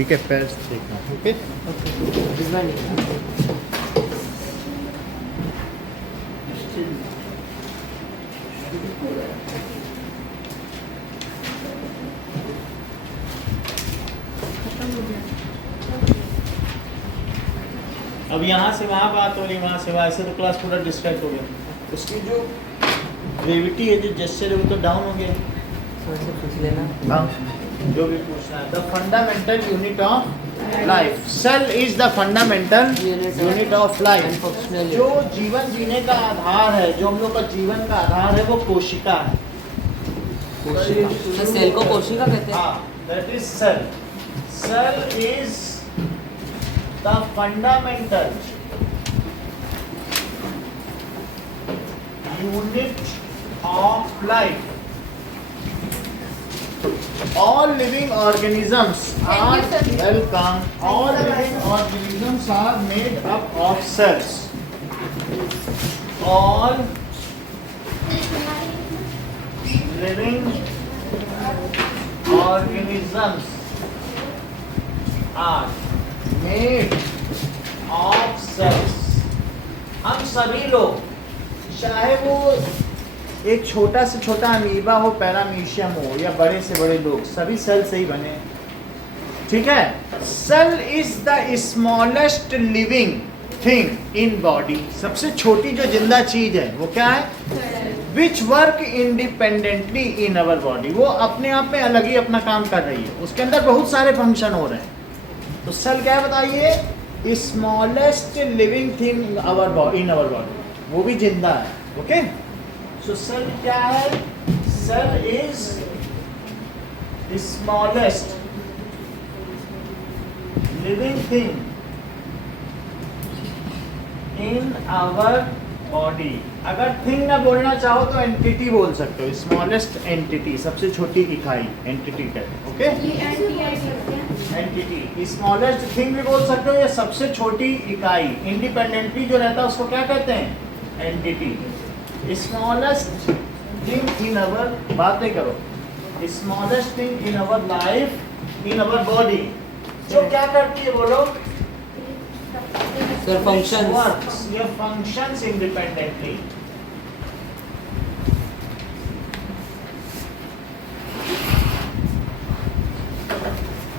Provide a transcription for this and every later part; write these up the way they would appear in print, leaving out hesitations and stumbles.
ठीक है, पैर देखना। ओके, अब यहाँ से वहाँ बात हो रही, वहाँ से वहाँ, ऐसे तो क्लास पूरा डिस्ट्रैक्ट हो गया। उसकी जो ग्रेविटी है, जो जेस्चर है, वो तो डाउन हो गया। पूछ लेना। हाँ, जो भी पूछना है। The fundamental unit of life, cell is the fundamental unit of life. जो जीवन जीने का आधार है, जो हम लोग का जीवन का आधार है, वो कोशिका है। तो सेल को कोशिका कहते हैं। हाँ, that is cell. Cell is the fundamental unit of life. All living organisms are welcome. All living organisms are made up of cells. All living organisms are made of cells. हम सभी लोग, चाहे वो एक छोटा से छोटा अमीबा हो, पैरामीशियम हो, या बड़े से बड़े लोग, सभी सेल से ही बने हैं। ठीक है। Cell is the smallest living thing in body. सबसे छोटी जो जिंदा चीज है वो क्या है? Which work independently in our body. वो अपने आप में अलग ही अपना काम कर रही है, उसके अंदर बहुत सारे फंक्शन हो रहे हैं। तो सेल क्या है बताइए? Smallest living thing in our body, वो भी जिंदा है। ओके, सो सेल क्या है? Cell is smallest living thing in our body. अगर थिंग ना बोलना चाहो तो एंटिटी बोल सकते हो। स्मॉलेस्ट एंटिटी, सबसे छोटी इकाई, एंटिटी कहते हैं। Okay, entity. स्मॉलेस्ट थिंग भी बोल सकते हो, या सबसे छोटी इकाई। इंडिपेंडेंटली जो रहता है उसको क्या कहते हैं? एंटिटी। स्मॉलेस्ट थिंग इन अवर, बात नहीं करो, smallest thing in our life, in our body, जो क्या करती है बोलो? Their functions. Works, your functions independently.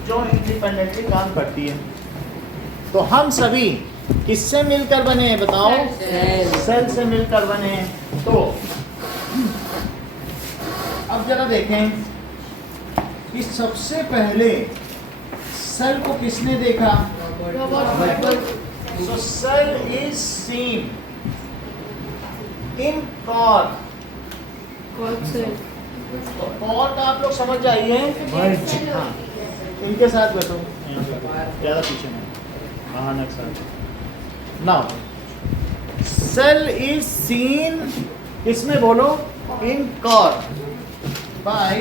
जो इंडिपेंडेंटली काम करती है। तो हम सभी किससे मिलकर बने हैं बताओ? सेल से मिलकर बने हैं। तो अब जरा देखें कि सबसे पहले सेल को किसने देखा? So cell is seen in cord. तो cord का आप लोग समझ जाइए। हाँ, इनके साथ बैठो, ज़्यादा पीछे नहीं, महानक साथ। Now, cell is seen, इसमें बोलो, in cord by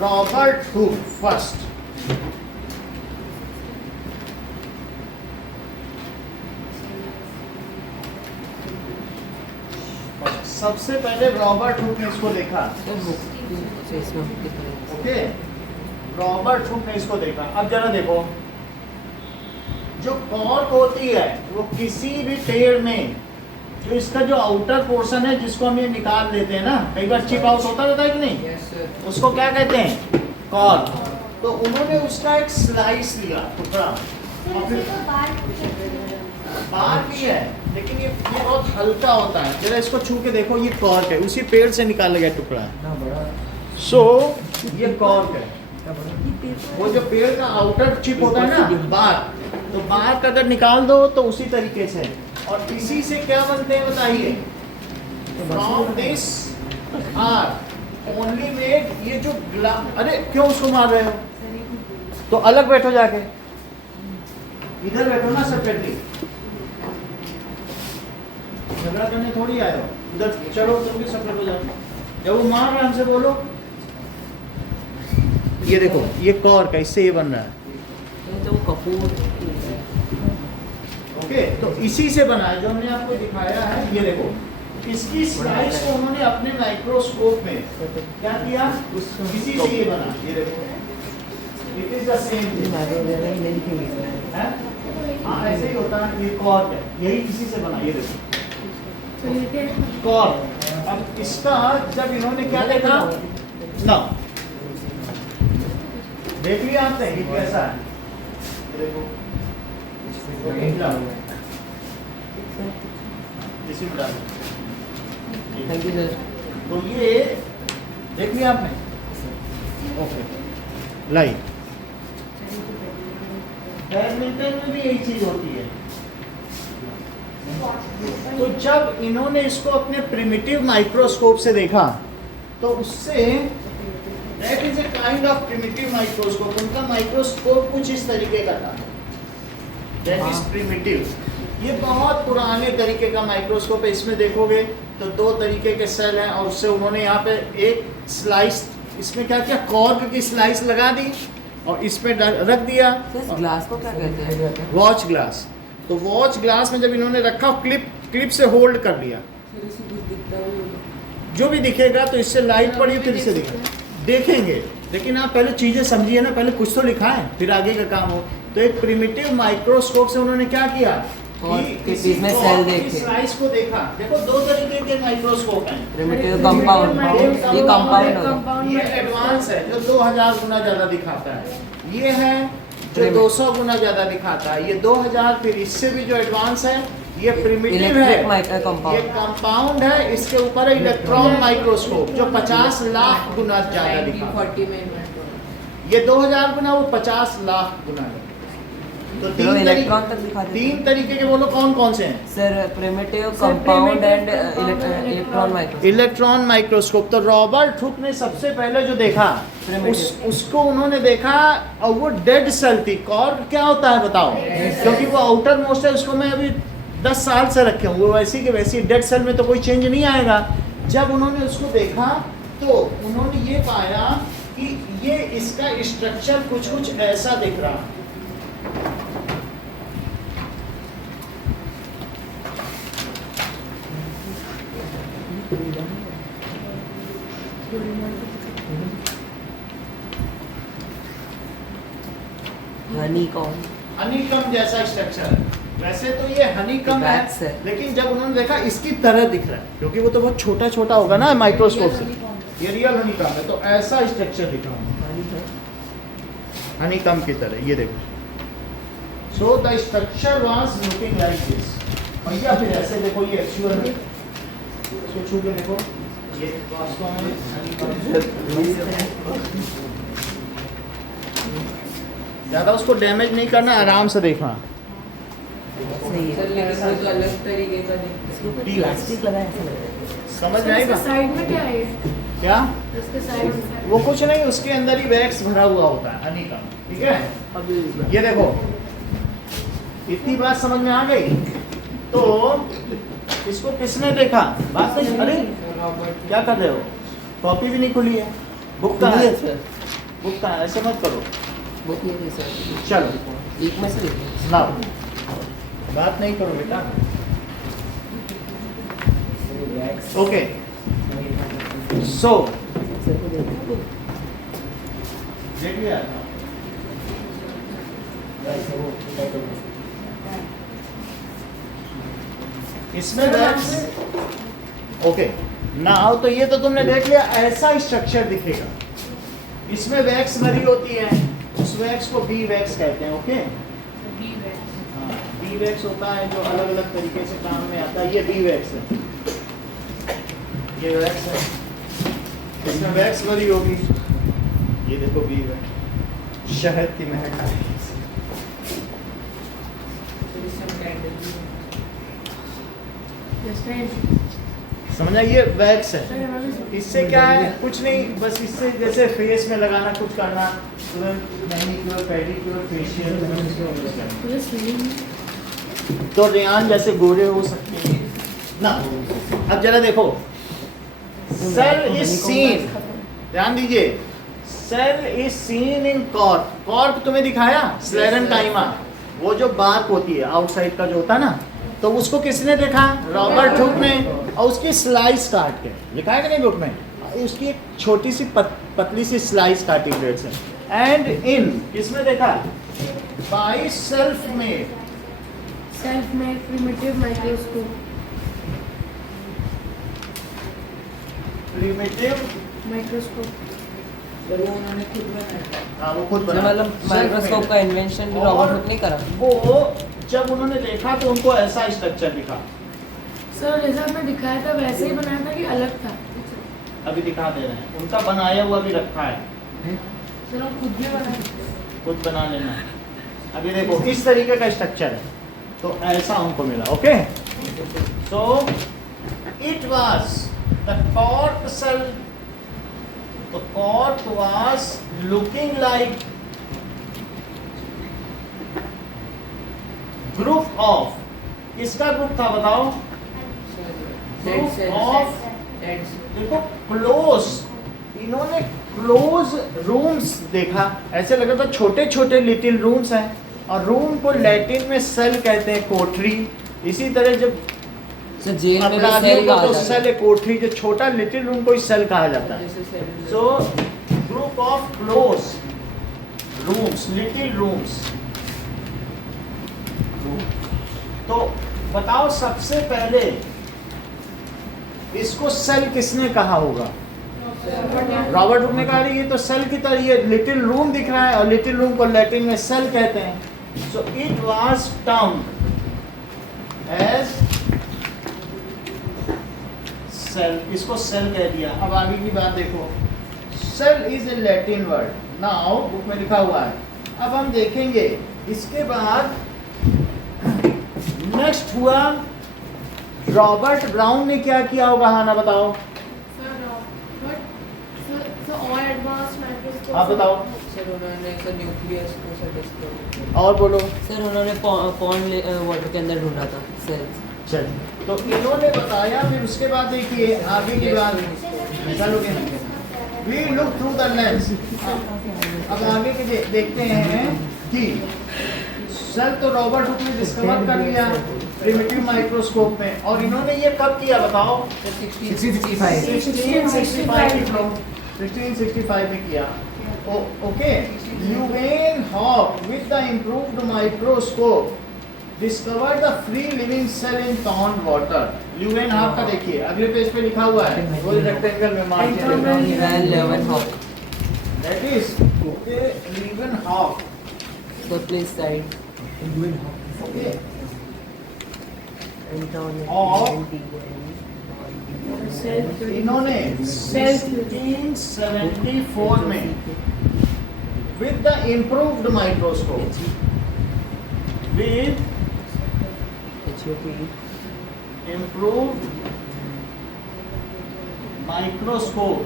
Robert Hooke first. सबसे पहले रॉबर्ट हुक ने इसको देखा। ओके, रॉबर्ट हुक ने इसको देखा। अब जरा देखो, जो कॉर्क होती है वो किसी भी पेड़ में, जो इसका जो आउटर पोर्शन है जिसको हम ये निकाल देते हैं ना, कई बार चिप आउट होता रहता है कि नहीं, उसको क्या कहते हैं? कॉर्क। तो उन्होंने उसका एक स्लाइस लिया, टुकड़ा। बार भी है, लेकिन ये बहुत हल्का होता है। जरा इसको छू के देखो, ये कॉर्क है, उसी पेड़ से निकाला गया टुकड़ा। सो ये कॉर्क है। वो जो पेड़ का आउटर चिप होता है ना, बार, तो बार का अगर निकाल दो तो उसी तरीके से। और इसी से क्या बनते हैं बताइए? From this are only made, ये जो अरे क्यों उसको मार रहे हो? तो अलग बैठो, जाके इधर बैठो ना सेपरेटली। झगड़ा करने थोड़ी आए हो, इधर चलो, तुम भी सेपरेट हो जाओ। जब वो मार रहे हमसे बोलो। ये देखो, ये कॉर्क है, इससे ये बन रहा है। तो कपूर। ओके, तो इसी से बना है जो हमने आपको दिखाया है। ये देखो, इसकी स्लाइस को उन्होंने अपने माइक्रोस्कोप में क्या किया? इसी से ये बना। ये देखो, इट इज द सेम हाँ ऐसे ही होता है। ये कॉर्ड है, यही इसी से बना, ये देखो कॉर्ड। अब इसका जब इन्होंने क्या देखा ना, देख लिया आपने ये कैसा है, ये देखो इसी तरह। Thank you sir. तो ये देख लिया आपने, ओके। लाइक बैडमिंटन में भी यही चीज होती है। तो जब इन्होंने इसको अपने प्रिमिटिव माइक्रोस्कोप से देखा तो उससे that is a kind of primitive microscope. उनका माइक्रोस्कोप कुछ इस तरीके का था, दैट इज प्रिमिटिव। ये बहुत पुराने तरीके का माइक्रोस्कोप है। इसमें देखोगे तो दो तरीके के सेल हैं और उससे उन्होंने यहाँ पे एक स्लाइस, इसमें क्या किया, कॉर्क की स्लाइस लगा दी और इसमें रख दिया। इस ग्लास को क्या कहते हैं? Watch glass. तो वॉच ग्लास में जब इन्होंने रखा, क्लिप से होल्ड कर लिया, जो भी दिखेगा तो इससे लाइट पड़ी फिर से देखेंगे। लेकिन आप पहले चीजें समझिए ना, पहले कुछ तो लिखा है फिर आगे का काम हो। तो एक प्रिमिटिव माइक्रोस्कोप से उन्होंने क्या किया कि इसमें सेल देखे, स्लाइस को देखा। देखो दो तरीके के माइक्रोस्कोप हैं, प्रिमिटिव कंपाउंड, ये कंपाउंड होगा, ये एडवांस है जो 2000 गुना ज्यादा दिखाता है, ये है जो 200 गुना ज्यादा दिखाता है, ये 2000, फिर इससे भी जो एडवांस है ये प्रिमिटिव है, ये कंपाउंड है। इसके ऊपर है इलेक्ट्रॉन माइक्रोस्कोप जो 50 लाख गुना ज्यादा दिखाता है। ये 2000 गुना, वो 50 लाख गुना है। तो इलेक्ट्रॉन तक दिखा देते हैं। 3 तरीके के बोलो कौन कौन से हैं sir? Primitive, compound and electron microscope. Electron microscope. तो रॉबर्ट हुक ने सबसे पहले जो देखा उसको उन्होंने देखा और वो डेड सेल थी। कॉर्क क्या होता है बताओ? क्योंकि वो आउटर मोस्ट है, उसको मैं अभी 10 साल से रखे हूँ, वो वैसी के वैसी डेड सेल में तो कोई चेंज नहीं आएगा। जब उन्होंने उसको देखा तो उन्होंने ये पाया कि ये इसका स्ट्रक्चर कुछ ऐसा दिख रहा। हनीकम जैसा स्ट्रक्चर है। वैसे तो ये हनीकम है, लेकिन जब उन्होंने देखा इसकी तरह दिख रहा है, क्योंकि वो तो बहुत छोटा छोटा होगा ना माइक्रोस्कोप से, ये रियल हनीकम है। तो ऐसा स्ट्रक्चर दिख रहा है हनीकम की तरह, ये देखो। So the structure was looking like this. और या फिर ऐसे देखो, ये एक्चुअल है, इसको छू के देखो, ये वास्तव में ज़्यादा उसको डैमेज नहीं करना, आराम से देखना। सही है। प्लास्टिक लगा है, ऐसा लग रहा है। समझ में आएगा? साइड में क्या है? क्या? उसके साइड में वो कुछ नहीं, उसके अंदर ही वैक्स भरा हुआ होता है हनीकम, ठीक है। ये देखो, इतनी बात समझ में आ गई। तो इसको किसने देखा? बात नहीं। अरे क्या कर रहे हो? कॉपी भी नहीं खुली है, बुक कहाँ है? बुक कहाँ है? ऐसे मत करो। बुक ये सर, चलो एक में से देखो। ना बात नहीं करो बेटा। ओके, सो देख लिया। इसमें वैक्स, ओके नाउ तो ये तो तुमने देख लिया, ऐसा स्ट्रक्चर दिखेगा। इसमें वैक्स भरी होती है, उस वैक्स को बी वैक्स कहते हैं। ओके, बी वैक्स होता है जो अलग अलग तरीके से काम में आता है। ये बी वैक्स है, ये वैक्स है, इसमें वैक्स भरी होगी। ये देखो बी वैक्स, शहद की महक आ रही है। समझा? ये वैक्स है। इससे क्या है? कुछ नहीं, बस इससे जैसे फेस में लगाना, कुछ करना, मैनिक्योर, पेडिक्योर, फेशियल। तो रेहान जैसे गोरे हो सकते हैं ना। अब जरा देखो, सेल इज सीन, ध्यान दीजिए, cell is seen in cork. Cork तुम्हें दिखाया, स्लेरेंकाइमा, वो जो बार्क होती है आउटसाइड का जो होता है ना, तो उसको किसने देखा? रॉबर्ट हुक ने। और उसकी स्लाइस काट के लिखा है कि नहीं बुक में, उसकी एक छोटी सी पतली सी स्लाइस काटी ब्लेड से। एंड इन किसमें देखा? By self made Self-made primitive microscope. Primitive Microscope. पर वो उन्होंने खुद बनाया। हाँ वो खुद तो बना मतलब माइक्रोस्कोप का इन्वेंशन भी और रॉबर्ट हुक ने करा। वो जब उन्होंने देखा तो उनको ऐसा स्ट्रक्चर दिखा। सर जैसा आपने दिखाया था वैसे ही बनाया था कि अलग था? अभी दिखा दे रहे हैं, उनका बनाया हुआ भी रखा है, सर हम खुद भी बनाए। खुद बना लेना। अभी देखो इस तरीके का स्ट्रक्चर है, तो ऐसा उनको मिला। Okay, so it was the cork cell, the cork was looking like group of, किसका ग्रुप था बताओ? ग्रुप ऑफ, देखो क्लोज, इन्होंने क्लोज रूम्स देखा, ऐसे लगा था छोटे छोटे लिटिल रूम्स हैं, और रूम को लैटिन में सेल कहते हैं, कोठरी। इसी तरह जब सर जेल में भी अपराधियों सेल को कहा तो जाता सेल है, कोठरी, जो छोटा लिटिल रूम को ही सेल कहा जाता है। है। So group of close rooms, little rooms. तो बताओ सबसे पहले इसको सेल किसने कहा होगा? रॉबर्ट हुक ने कहा ये तो सेल की तरह, ये लिटिल रूम दिख रहा है, और लिटिल रूम को लैटिन में सेल कहते हैं। So it was termed as cell, इसको सेल कह दिया। अब आगे की बात देखो, cell is a Latin word, now book में लिखा हुआ है। अब हम देखेंगे इसके बाद नेक्स्ट हुआ, रॉबर्ट ब्राउन ने क्या किया होगा? हाँ ना बताओ, So all advanced microscopes. आप बताओ, सर उन्होंने एक न्यूक्लियस को सर डिस्कवर, और बोलो। सर उन्होंने पॉन्ड वाटर के अंदर ढूंढा था सेल्स। चल, तो इन्होंने बताया, फिर उसके बाद देखिए आगे की बात। चलोगे, we look through the lens. अब आगे के देखते हैं कि सेल तो रॉबर्ट हुक ने डिस्कवर कर लिया प्रिमिटिव माइक्रोस्कोप में, और इन्होंने ये कब किया बताओ? 1665 में किया। Okay, Leeuwenhoek with the improved microscope discover the free living cell in pond water. Leeuwenhoek का देखिए अगले पेज पे लिखा हुआ है, वो रेक्टेंगल में मार्क किया है। Van Leeuwenhoek, that is okay, Leeuwenhoek. So please side okay, इन्होंने 1674 में with the improved microscope, with improved microscope,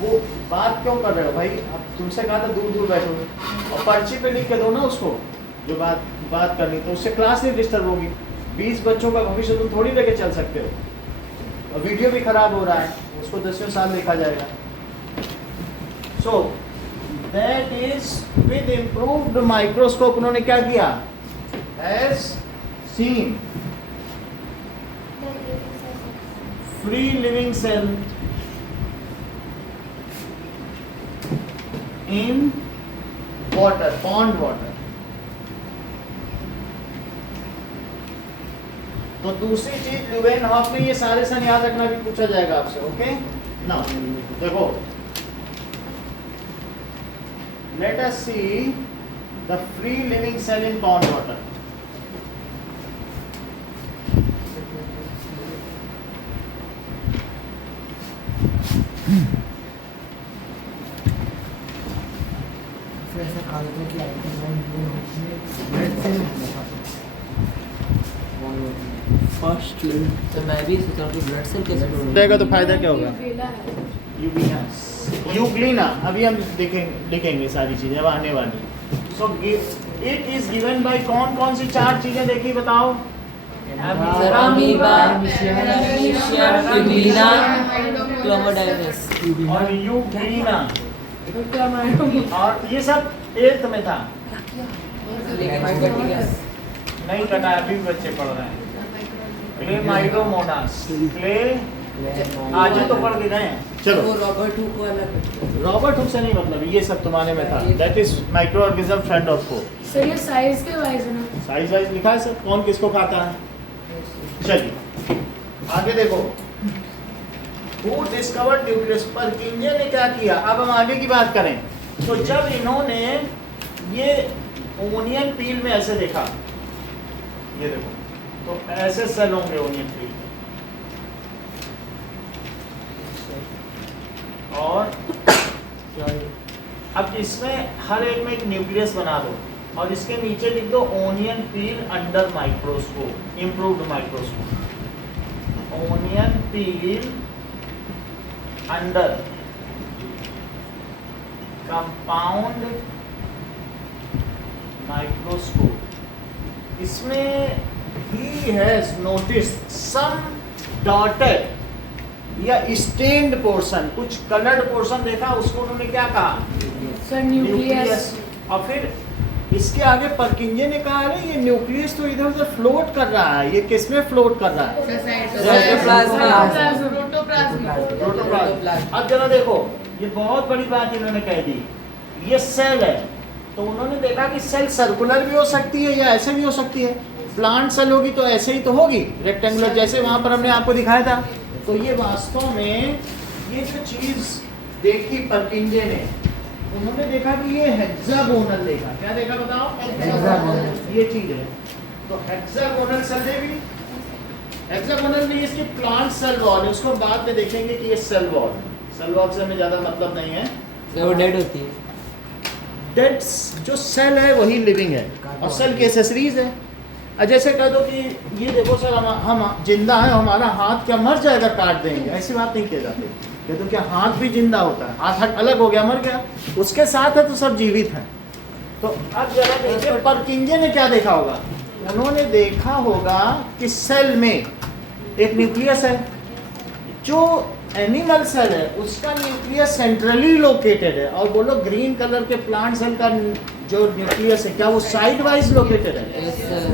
वो बात क्यों कर रहे हो भाई? अब तुमसे कहा था दूर दूर बैठो, और पर्ची पे लिख के दो ना उसको, जो बात करनी, तो उससे क्लास नहीं डिस्टर्ब होगी। 20 बच्चों का भविष्य तुम थोड़ी लेके चल सकते हो, और वीडियो भी खराब हो रहा है, उसको 10वें साल देखा जाएगा। So that is with improved microscope उन्होंने क्या किया? As seen free living cell in water, pond water. तो दूसरी चीज ल्यूवेनहॉक ने, ये सारे सन याद रखना भी पूछा जाएगा आपसे। ओके ना, देखो, let us see the free living cell in pond water. First तो मैं भी सोच रहा हूँ कि ब्लड सेल कैसे ढूंढूं? देगा तो फायदा क्या होगा? यूग्लिना है। यूग्लिना, यूग्लिना अभी हम लिखेंगे सारी चीजें अब आने वाली। So it is given by कौन कौन सी 4 चीजें देखी बताओ? सर अमीबा, यूग्लिना, क्लोमोडाइनस और यूग्लिना, Chlamydomonas। और ये सब 8th में था, लेकिन मैं कट गया। नहीं कटा, अभी भी बच्चे पढ़ रहे हैं। क्लेमाइडोमोनास, आज ही तो पढ़ के गए हैं। वो चलो, रॉबर्ट हुक वाला करते रॉबर्ट हुक से नहीं मतलब, ये सब तुम्हारे में था। That is micro organism friend of food. Sir ये साइज के वाइज है ना? साइज वाइज लिखा है सर, कौन किसको खाता है। चलिए आगे देखो, Who discovered न्यूक्लियस। परकिंजे ने क्या किया। अब हम आगे की बात करें तो जब इन्होंने ये ओनियन पील में ऐसे देखा, ये देखो, तो ऐसे सेल होंगे ओनियन पील में, और अब इसमें हर एक में एक न्यूक्लियस बना दो और इसके नीचे लिख दो onion peel under microscope, improved microscope. Onion peel under compound microscope. इसमें he has noticed some dotted या स्टेन्ड पोर्शन, कुछ कलर्ड पोर्शन देखा, उसको उन्होंने क्या कहा, सर न्यूक्लियस। और फिर इसके आगे परकिंजे ने कहा अरे ये न्यूक्लियस तो इधर उधर फ्लोट कर रहा है, ये किस में फ्लोट कर रहा है, प्रोटोप्लाज्म। अब जरा देखो, ये बहुत बड़ी बात इन्होंने कह दी, ये सेल है, तो उन्होंने देखा कि सेल सर्कुलर भी हो सकती है या ऐसे भी हो सकती है। प्लांट सेल होगी तो ऐसे ही तो होगी, रेक्टेंगुलर, जैसे वहां पर हमने आपको दिखाया था। तो ये वास्तव में ये जो चीज देखी परकिंजे ने, उन्होंने देखा कि ये हेक्सागोनल देखा। क्या देखा बताओ, हेक्सागोनल ये चीज है। तो हेक्सागोनल सेल देगी, हेक्सागोनल में इसकी प्लांट सेल वॉल है, उसको बाद में देखेंगे कि ये सेल वॉल, सेल वॉल से हमें ज्यादा मतलब नहीं है। वो डेड होती है। डेड जो सेल है वही लिविंग है, और सेल की एसेसरीज है। जैसे कह दो कि ये देखो सर हम जिंदा है, हमारा हाथ क्या मर जाएगा काट देंगे, ऐसी बात नहीं कह जाते। ये तो क्या हाथ भी जिंदा होता है, हाथ अलग हो गया मर गया, उसके साथ है तो सब जीवित है। तो अब जरा देखिए परकिंजे ने क्या देखा होगा, उन्होंने देखा होगा कि सेल में एक न्यूक्लियस है, जो एनिमल सेल है उसका न्यूक्लियस सेंट्रली लोकेटेड है, और बोलो ग्रीन कलर के प्लांट सेल का जो न्यूक्लियस है क्या वो साइड वाइज लोकेटेड है।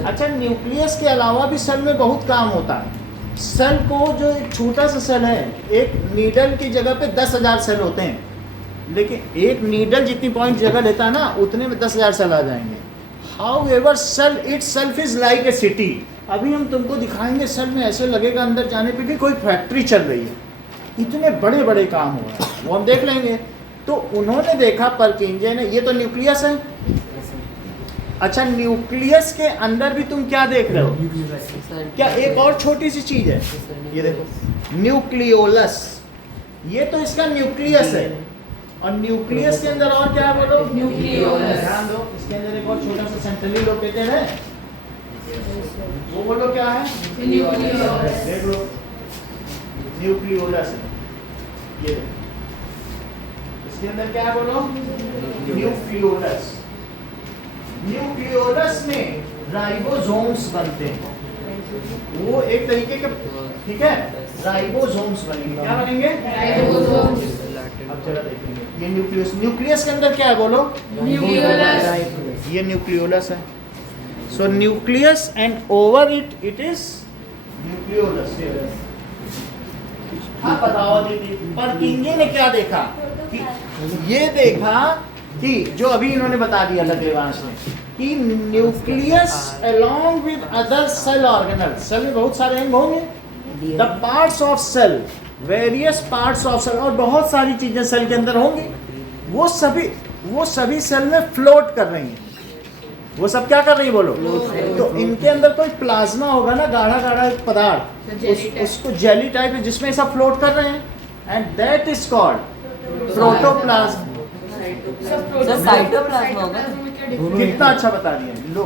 अच्छा, न्यूक्लियस के अलावा भी सेल में बहुत काम होता है। सेल को जो एक छोटा सा सेल है, एक नीडल की जगह पे 10,000 सेल होते हैं, लेकिन एक नीडल जितनी पॉइंट जगह लेता है ना, उतने में 10,000 सेल आ जाएंगे। However cell itself is like a city. अभी हम तुमको दिखाएंगे सेल में ऐसे लगेगा अंदर जाने पे कि कोई फैक्ट्री चल रही है, इतने बड़े बड़े काम हो रहे हैं, वो हम देख लेंगे। तो उन्होंने देखा परकिंजे ने, ये तो न्यूक्लियस है। अच्छा, न्यूक्लियस के अंदर भी तुम क्या देख रहे हो, क्या एक और छोटी सी चीज है, ये देखो न्यूक्लियोलस, ये तो इसका न्यूक्लियस है, और न्यूक्लियस के अंदर और क्या है बोलो, न्यूक्लियोलस। ध्यान दो, इसके अंदर एक और छोटा सा सेंट्रली लोकेटेड है, वो बोलो क्या है, न्यूक्लियोलस। देख लो न्यूक्लियोलस है, ये देखो इसके अंदर क्या है बोलो, न्यूक्लियोलस। न्यूक्लियोलस में राइबोसोम्स बनते हैं, वो एक तरीके के, ठीक है, राइबोसोम्स बनेंगे। क्या बनेंगे, राइबोसोम्स। अब चला देखेंगे ये न्यूक्लियस। न्यूक्लियस के अंदर क्या है बोलो, न्यूक्लियोलस। ये न्यूक्लियोलस है। सो nucleus and over it it is nucleolus. हाँ बताओ दीदी, परकिंजे ने क्या देखा, कि ये देखा कि जो अभी इन्होंने बता दिया था देवांश ने, कि nucleus along with other cell organelle, cell में बहुत सारे अंग होंगे, the parts of cell, various parts of cell, और बहुत सारी चीजें सेल के अंदर होंगी, वो सभी सेल में फ्लोट कर रही हैं। वो सब क्या कर रही है बोलो, तो इनके अंदर कोई प्लाज्मा होगा ना, गाढ़ा गाढ़ा एक पदार्थ, उसको जेली टाइप है जिसमें सब फ्लोट कर रहे हैं, and that is called protoplasm. Cytoplasm होगा। कितना अच्छा बता दिया। लो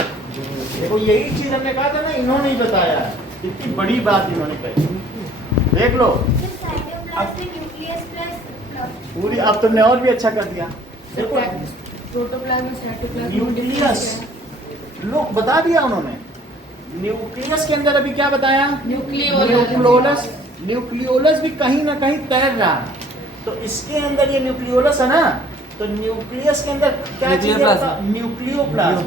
देखो, यही चीज हमने कहा था ना, इन्होंने ही बताया है, इतनी बड़ी बात इन्होंने कही। देख लो पूरी, अब तुमने और भी अच्छा कर दिया। देखो प्रोटोप्लाज्म, साइटोप्लाज्म, न्यूक्लियस, लो बता दिया उन्होंने। न्यूक्लियस के अंदर अभी क्या बताया, न्यूक्लियोलस। न्यूक्लियोलस भी कहीं ना कहीं तैर रहा है, तो इसके अंदर ये न्यूक्लियोलस है ना, तो न्यूक्लियस के अंदर क्या चीज है, न्यूक्लियोप्लाज्म।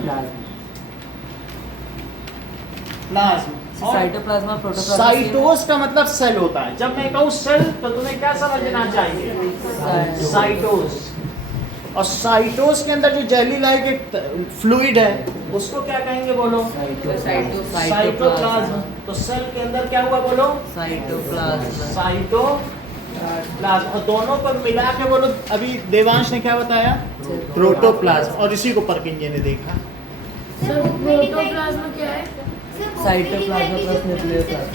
प्लाज्म साइटोप्लाज्मा प्रोटोप्लाज्मा साइटोस का मतलब सेल होता है। जब मैं कहूँ सेल तो तुम्हें क्या समझना चाहिए? साइटोस। और साइटोस के अंदर जो जेली लाइक एक फ्लूइड है उसको क्या कहेंगे बोलो? साइटोप्लाज्म। तो सेल के अंदर क्या हुआ बोलो? साइटोप्लाज्म। और दोनों को मिला के बोलो। अभी देवांश ने क्या बताया? प्रोटोप्लाज्म। और इसी को परकिंजे ने देखा। सर प्रोटोप्लाज्म क्या है? Cytoplasm plus nucleoplasm.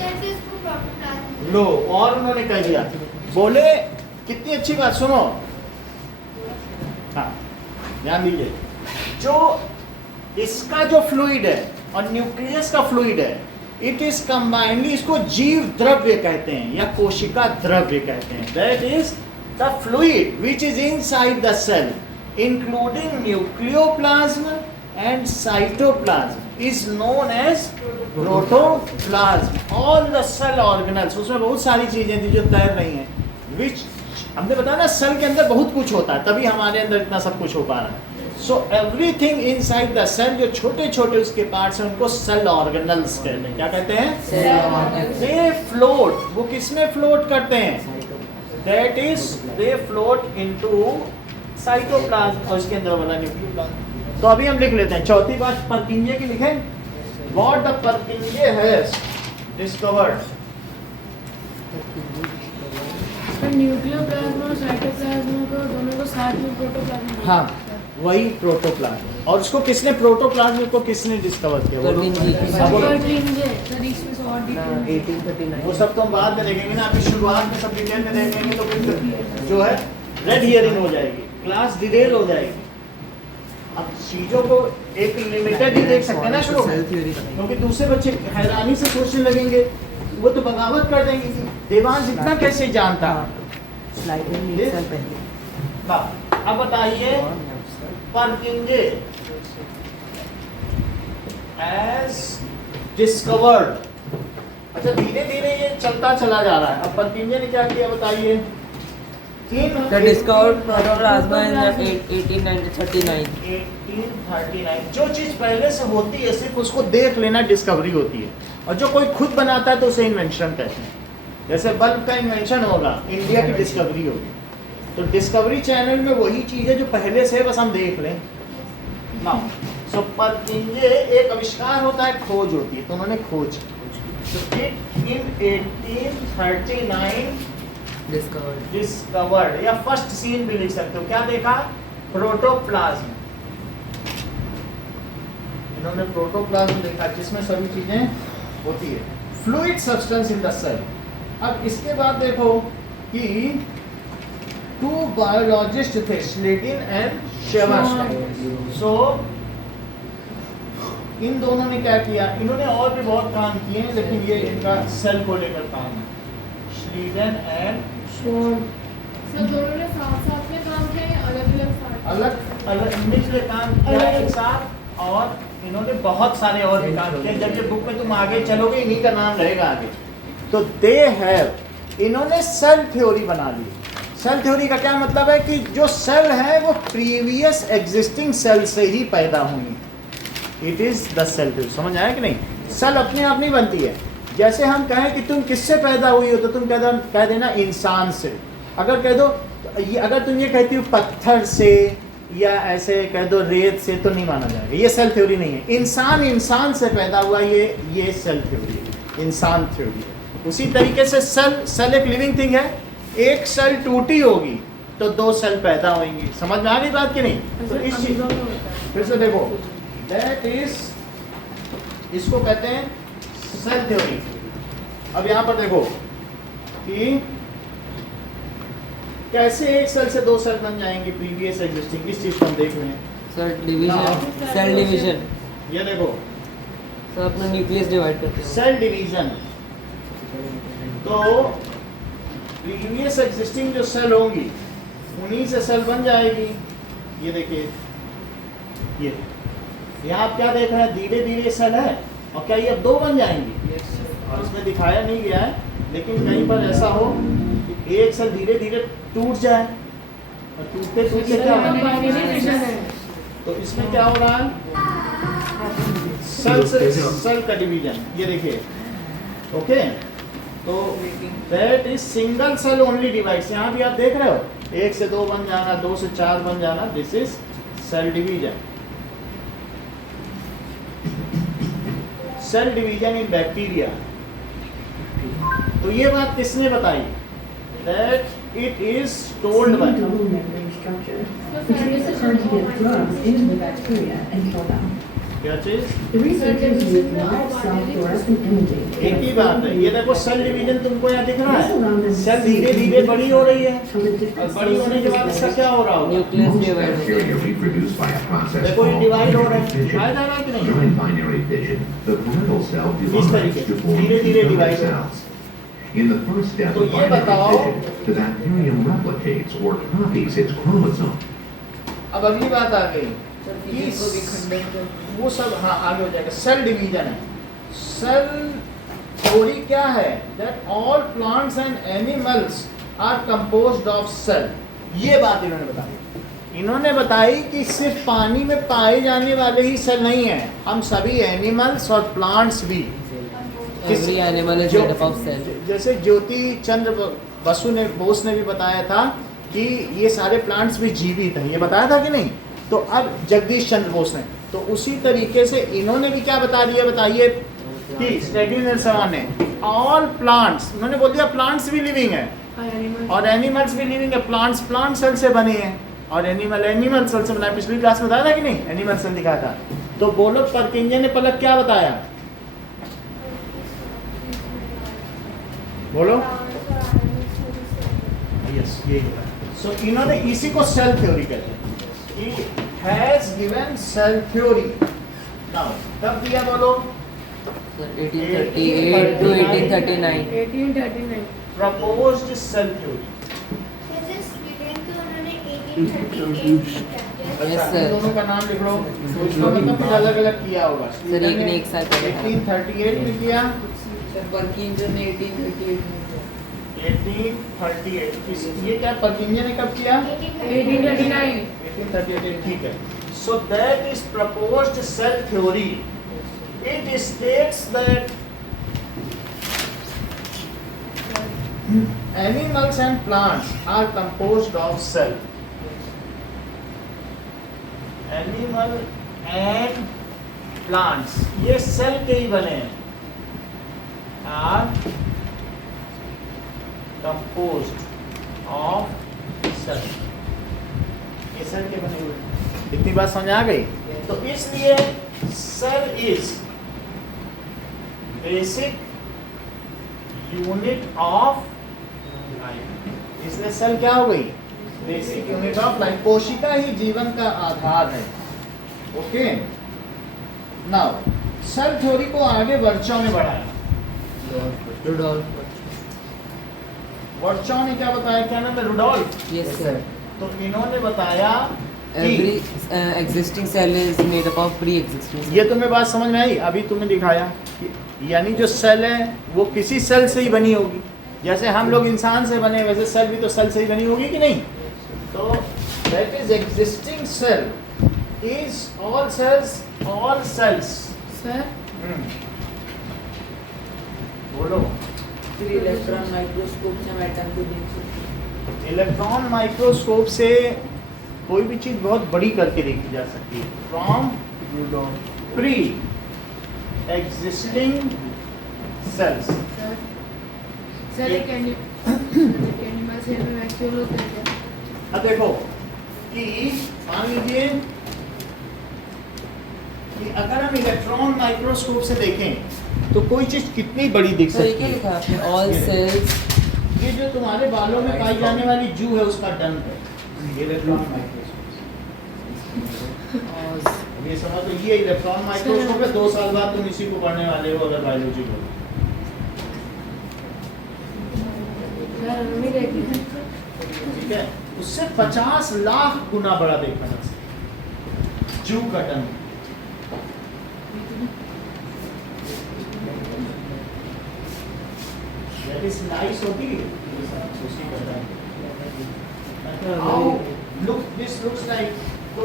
लो, और उन्होंने कह दिया। बोले कितनी अच्छी बात, सुनो। हाँ, ध्यान दीजिए। जो इसका जो फ्लूइड है और न्यूक्लियस का फ्लूइड है, इट इज कंबाइंडली, इसको जीव द्रव्य कहते हैं या कोशिका द्रव्य कहते हैं। That is the fluid which is inside the cell including nucleoplasm and cytoplasm is known as protoplasm. All the cell organelles, उसमें बहुत सारी चीजें थी जो तैर रही हैं, विच हमने बताया ना सेल के अंदर बहुत कुछ होता है, तभी हमारे अंदर इतना सब कुछ हो पा रहा है। So everything inside the cell, जो छोटे छोटे उसके पार्ट्स हैं उनको सेल ऑर्गेनल्स कहते हैं। क्या कहते हैं? दे फ्लोट। वो किसमें फ्लोट करते हैं? That is they float into cytoplasm और इसके अंदर वाला न्यूक्लियोप्लाज्म। तो अभी हम लिख लेते हैं चौथी बात परकिंजे की लिखें। What the परकिंजे has discovered. Sir nucleoplasm और साइटोप्लाज्म को दोनों को साथ में प्रोटोप्लाज्म। हाँ, वही प्रोटोप्लाज्म। और उसको किसने, प्रोटोप्लाज्म को किसने डिस्कवर किया? सर इसमें से और डिटेल 1839। वो सब तो हम बाद में देखेंगे ना, अभी शुरुआत में सब डिटेल में देखेंगे तो फिर जो है रेड हियरिंग हो जाएगी, क्लास डिटेल हो जाएगी। अब चीजों को एक लिमिटेड ही देख सकते हैं ना शुरू में, क्योंकि दूसरे बच्चे हैरानी से सोचने लगेंगे, वो तो बगावत कर देंगे। देवांश इतना कैसे जानता? अब बताइए परकिंजे एज डिस्कवर्ड। अच्छा, धीरे धीरे ये चलता चला जा रहा है। अब परकिंजे ने क्या किया बताइए? The discovered protoplasma in 1839. 1839। जो चीज पहले से होती है सिर्फ उसको देख लेना डिस्कवरी होती है, और जो कोई खुद बनाता है तो उसे इन्वेंशन कहते हैं। जैसे बल्ब का इन्वेंशन होगा, इंडिया की डिस्कवरी होगी। तो डिस्कवरी चैनल में वही चीज है जो पहले से, बस हम देख लें ना। सो परकिंजे एक आविष्कार होता है, खोज होती है, तो उन्होंने खोज। तो इन 1839 डिस्कवर्ड, या फर्स्ट सीन भी लिख सकते हो। क्या देखा? प्रोटोप्लाज्म। इन्होंने प्रोटोप्लाज्म देखा जिसमें सभी चीजें होती है, fluid substance in the cell. अब इसके बाद देखो कि 2 बायोलॉजिस्ट थे, स्लेटिन एंड शेवर्सटॉक। सो इन दोनों ने क्या किया? इन्होंने और भी बहुत काम किए हैं, लेकिन ये इनका सेल को लेकर काम है। स्लेटिन एंड सर दोनों ने साथ में काम किया या अलग अलग मिलकर काम किया एक साथ, और इन्होंने बहुत सारे और भी काम किए। जब ये बुक में तुम आगे चलोगे इन्हीं का नाम रहेगा आगे। तो दे हैव, इन्होंने सेल थ्योरी बना ली। सेल थ्योरी का क्या मतलब है कि जो सेल है वो प्रीवियस एग्जिस्टिंग सेल से ही पैदा होंगी। It is the cell theory. समझ आया कि नहीं? सेल अपने आप नहीं बनती है। जैसे हम कहें कि तुम किससे पैदा हुई हो, तो तुम कह देना इंसान से। अगर कह दो, अगर तुम ये कहती हो पत्थर से या ऐसे कह दो रेत से, तो नहीं माना जाएगा। ये सेल थ्योरी नहीं है। इंसान से पैदा हुआ, ये सेल थ्योरी है, इंसान थ्योरी है। उसी तरीके से सेल एक लिविंग थिंग है। एक सेल टूटी होगी तो 2 सेल पैदा होंगी। समझ में आ गई बात कि नहीं? तो इस चीज फिर से देखो, दैट इज, इसको कहते हैं सेल थ्योरी। अब यहाँ पर देखो कि कैसे एक सेल से 2 सेल बन जाएंगे प्रीवियस एग्जिस्टिंग। इस चीज को हम देख रहे हैं। Sir division, cell division. ये देखो सर अपना न्यूक्लियस डिवाइड करते हैं। Cell division. तो प्रीवियस एग्जिस्टिंग जो सेल होंगी उन्हीं से सेल बन जाएगी। ये देखिए, ये यहाँ आप क्या देख रहे हैं? धीरे धीरे सेल है, और क्या ये अब 2 बन जाएंगी? और उसमें दिखाया नहीं गया है, लेकिन कहीं पर ऐसा हो कि एक सेल धीरे धीरे टूट जाए, और टूटते क्या होगा? तो इसमें क्या हो रहा है? सेल का डिवीजन। ये देखिए, ओके, तो that is single cell only divides. यहाँ भी आप देख रहे हो 1 से 2 बन जाना, 2 से 4 बन जाना, this is cell division. Cell division in bacteria. तो ये बात किसने बताई? That it is told by double membrane structure. It takes hard to get drugs into the bacteria and kill them. क्या चीज? The researchers used live cell fluorescent imaging. एक ही बात है, ये देखो सेल डिवीजन तुमको यहाँ दिख रहा है, सेल धीरे धीरे बड़ी हो रही है, और बड़ी होने के बाद इसका क्या हो रहा होगा? Nucleus divide Bacteria reproduce by a process देखो ये called डिवाइड हो रहा है, fission. फायदा है कि नहीं? During binary fission, the parental cell इस तरीके divides to से, form धीरे-धीरे two divide other हो। cells. In the first step तो of ये binary बताओ। fission, the bacterium replicates or copies its chromosome. अब अगली बात आ गई, फिशन को भी खंडन कर वो सब हाँ आगे हो जाएगा। सेल डिवीजन है, सेल थ्योरी क्या है? That all plants and animals are composed of cell. ये बात इन्होंने बताई। इन्होंने बताई कि सिर्फ पानी में पाए जाने वाले ही सेल नहीं है, हम सभी एनिमल्स और प्लांट्स भी। Every animal is made up of cell. जैसे ज्योति चंद्र बोस ने भी बताया था कि ये सारे प्लांट्स भी जीवित हैं, ये बताया था कि नहीं? तो अब जगदीश चंद्र बोस ने, तो उसी तरीके से इन्होंने भी क्या बता दिया, बताइए कि स्टेडिनर ने ऑल प्लांट्स, उन्होंने बोल दिया प्लांट्स भी लिविंग है और एनिमल्स भी लिविंग है। प्लांट्स प्लांट सेल से बने हैं और एनिमल सेल से बना है। पिछली क्लास में बताया था कि नहीं? एनिमल सेल दिखाया था। तो बोलो परकिंजन ने पलक क्या बताया? बोलो। यस, यही बताया। सो इन्होंने इसी को सेल थ्योरी कहते हैं। He has given cell theory. Now, कब दिया बोलो? 1838 to 1839 1839 Proposed cell theory. Yes, अच्छा, sir. इन दोनों का नाम लिख लो। तो इसका मतलब कुछ अलग अलग किया होगा। सर, एक ने एक साल पहले था। 1838 में किया, परकिंजन ने 1838 में 1838। ये क्या परकिंजन ने कब किया? 1839 1838, ठीक है। So that is proposed cell theory. It states that animals and plants are composed of cell. Animal and plants, ये सेल के ही बने हैं, are composed of cell। ये सेल के बने हुए। इतनी बात समझ आ गई? तो इसलिए cell is basic unit of life. इसलिए सेल क्या हो गई? Basic unit of life. कोशिका ही जीवन का आधार है। ओके, नाउ सेल थ्योरी को आगे वर्चों में बढ़ाया। रुडोल्फ। वर्चों ने क्या बताया? क्या नाम है? रुडोल्फ। Yes sir. तो इन्होंने बताया एवरी कि existing cell is made up of pre existing. ये तुम्हें बात समझ में आई? अभी तुम्हें दिखाया कि यानी जो सेल है वो किसी सेल से ही बनी होगी। जैसे हम लोग इंसान से बने, वैसे सेल भी तो सेल से ही बनी होगी कि नहीं? तो that is existing cell is all cells. Sir बोलो। फिर इलेक्ट्रॉन माइक्रोस्कोप से हम एटम को देख सकते हैं। इलेक्ट्रॉन माइक्रोस्कोप से कोई भी चीज बहुत बड़ी करके देखी जा सकती है। From pre existing sales. Sir एक एनिमल सेल में एक्चुअल होता है क्या? अब देखो कि मान लीजिए कि अगर हम इलेक्ट्रॉन माइक्रोस्कोप से देखें तो कोई चीज कितनी बड़ी दिख सर ये सकती क्या है। लिखा है आपने? All cells. ये जो तुम्हारे बालों में पाई जाने वाली जू है उसका डंक है इलेक्ट्रॉन माइक्रोस्कोप। अब ये समझ तो ये इलेक्ट्रॉन माइक्रोस्कोप है। 2 साल बाद तुम इसी को पढ़ने वाले हो अगर बायोलॉजी को। सर हम नहीं देखें। ठीक है, उससे 50 लाख गुना बड़ा देखा जा सकता है जू का डंक। That is nice होती है। उसी का डंक। How look this looks like। तो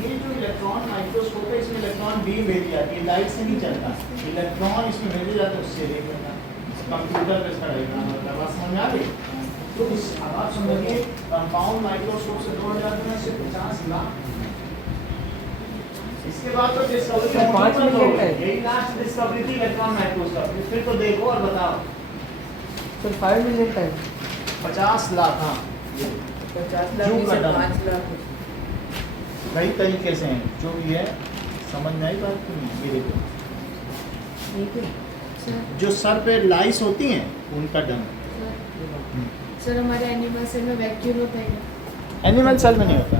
ये जो इलेक्ट्रॉन माइक्रोस्कोप है इसमें इलेक्ट्रॉन बीम भेजी जाती है, लाइट से नहीं चलता। इलेक्ट्रॉन इसमें भेजे जाते हैं उससे देखना। कंप्यूटर पे इसका डायग्राम होता है, बात समझ में आ गई? तो इस अब आप समझिए कंपाउंड माइक्रोस्कोप से 2000 में से 50 लाख। इसके बाद तो डिस्कवरी सर, 5 मिनट है। यही लास्ट डिस्कवरी थी इलेक्ट्रॉन माइक्रोस्कोप। फिर तो देखो और बताओ। सर 5 मिलियन टाइम 50 लाख, हाँ 50 लाख में से 5 लाख। कई तरीके से हैं, जो भी है समझ में आई बात की नहीं? ये देखो ठीक है सर जो सर पे लाइस होती हैं उनका डंक। सर हमारे एनिमल सेल में वैक्यूल होता है क्या? एनिमल सेल में नहीं होता,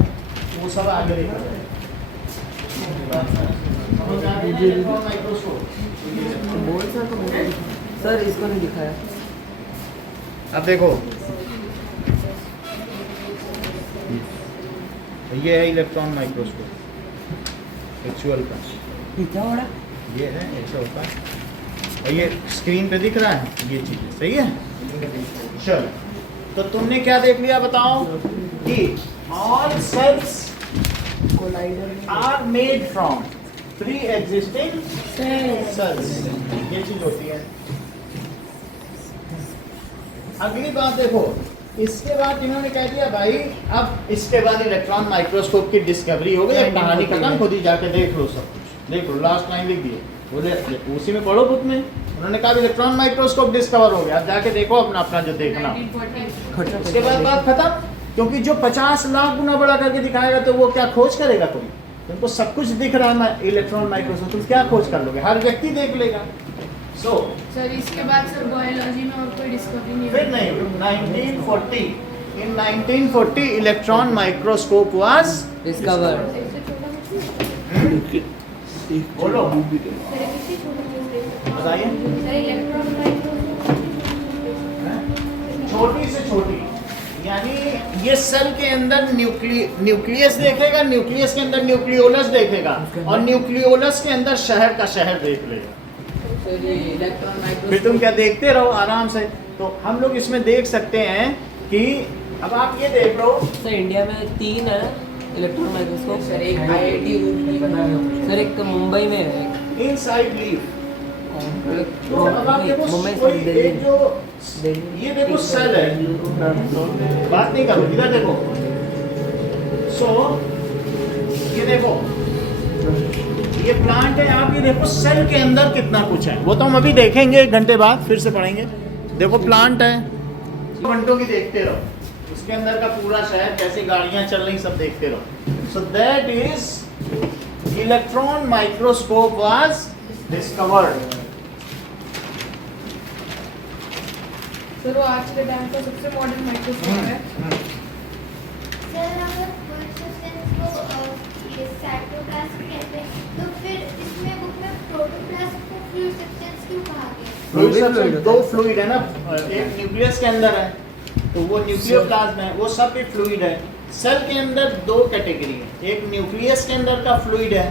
वो सब आगे देखो। समझ आ गई ना इलेक्ट्रॉन माइक्रोस्कोप? बोल सर इसको नहीं दिखाया। अब देखो ये है इलेक्ट्रॉन माइक्रोस्कोप एक्चुअल का, क्या हो रहा? ये है ऐसा होता है और ये स्क्रीन पे दिख रहा है, ये चीज़ सही है। चलो तो तुमने क्या देख लिया बताओ कि all cells are made from pre existing cells, ये चीज होती है। अगली बात देखो, इसके बाद इन्होंने कह दिया भाई अब इसके बाद इलेक्ट्रॉन माइक्रोस्कोप की डिस्कवरी हो गई, अब कहानी खत्म, खुद ही जाके देख लो सब कुछ, देख लो लास्ट लाइन लिख दिए, बोले उसी में पढ़ो बुक में। उन्होंने कहा इलेक्ट्रॉन माइक्रोस्कोप डिस्कवर हो गया, अब जाके देखो अपना अपना जो देखना। 1940 उसके बाद बात खत्म, क्योंकि जो 50 लाख गुना बड़ा करके दिखाएगा तो वो क्या खोज करेगा? तुमको सब कुछ दिख रहा है इलेक्ट्रॉन माइक्रोस्कोप, तुम क्या खोज कर लोगे? हर व्यक्ति देख लेगा। सो सर इसके बाद सर बायोलॉजी में और कोई डिस्कवरी नहीं फिर नहीं, 1940 इन 1940 इलेक्ट्रॉन माइक्रोस्कोप वाज डिस्कवर। बोलो बताइए। छोटी से छोटी, यानी ये सेल के अंदर न्यूक्लियस देखेगा, न्यूक्लियस के अंदर न्यूक्लियोलस देखेगा और न्यूक्लियोलस के अंदर शहर का शहर देख लेगा। सर ये इलेक्ट्रॉन फिर माइक्रोस्कोप तुम क्या देखते रहो आराम से। तो हम लोग इसमें देख सकते हैं कि अब आप ये देख लो, सर इंडिया में 3 है इलेक्ट्रॉन माइक्रोस्कोप। सर एक IIT सर एक मुंबई में है, इनसाइड लीफ। तो अब आप देखो मुंबई कोई से एक जो ये देखो सेल है, बात नहीं करो, इधर देखो। सो ये देखो ये प्लांट है, आप ये देखो सेल के अंदर कितना कुछ है, वो तो हम अभी देखेंगे 1 घंटे बाद, फिर से पढ़ेंगे। देखो प्लांट है, घंटों की देखते रहो, उसके अंदर का पूरा शहर, कैसी गाड़ियां चल रही, सब देखते रहो। सो that is electron microscope was discovered. Sir वो आज के टाइम का सबसे मॉडर्न माइक्रोस्कोप है। सर अगर फुल सब्सटेंस को ये साइटोप्लाज्म कहते हैं, तो फिर इसमें बुक में प्रोटोप्लाज्म को फ्लूइड सब्सटेंस क्यों कहा गया? फ्लूइड दो फ्लूइड है ना, एक न्यूक्लियस के अंदर है तो वो न्यूक्लियोप्लाज्म है, वो सब भी फ्लूइड है। सेल के अंदर 2 कैटेगरी है, एक न्यूक्लियस के अंदर का फ्लूइड है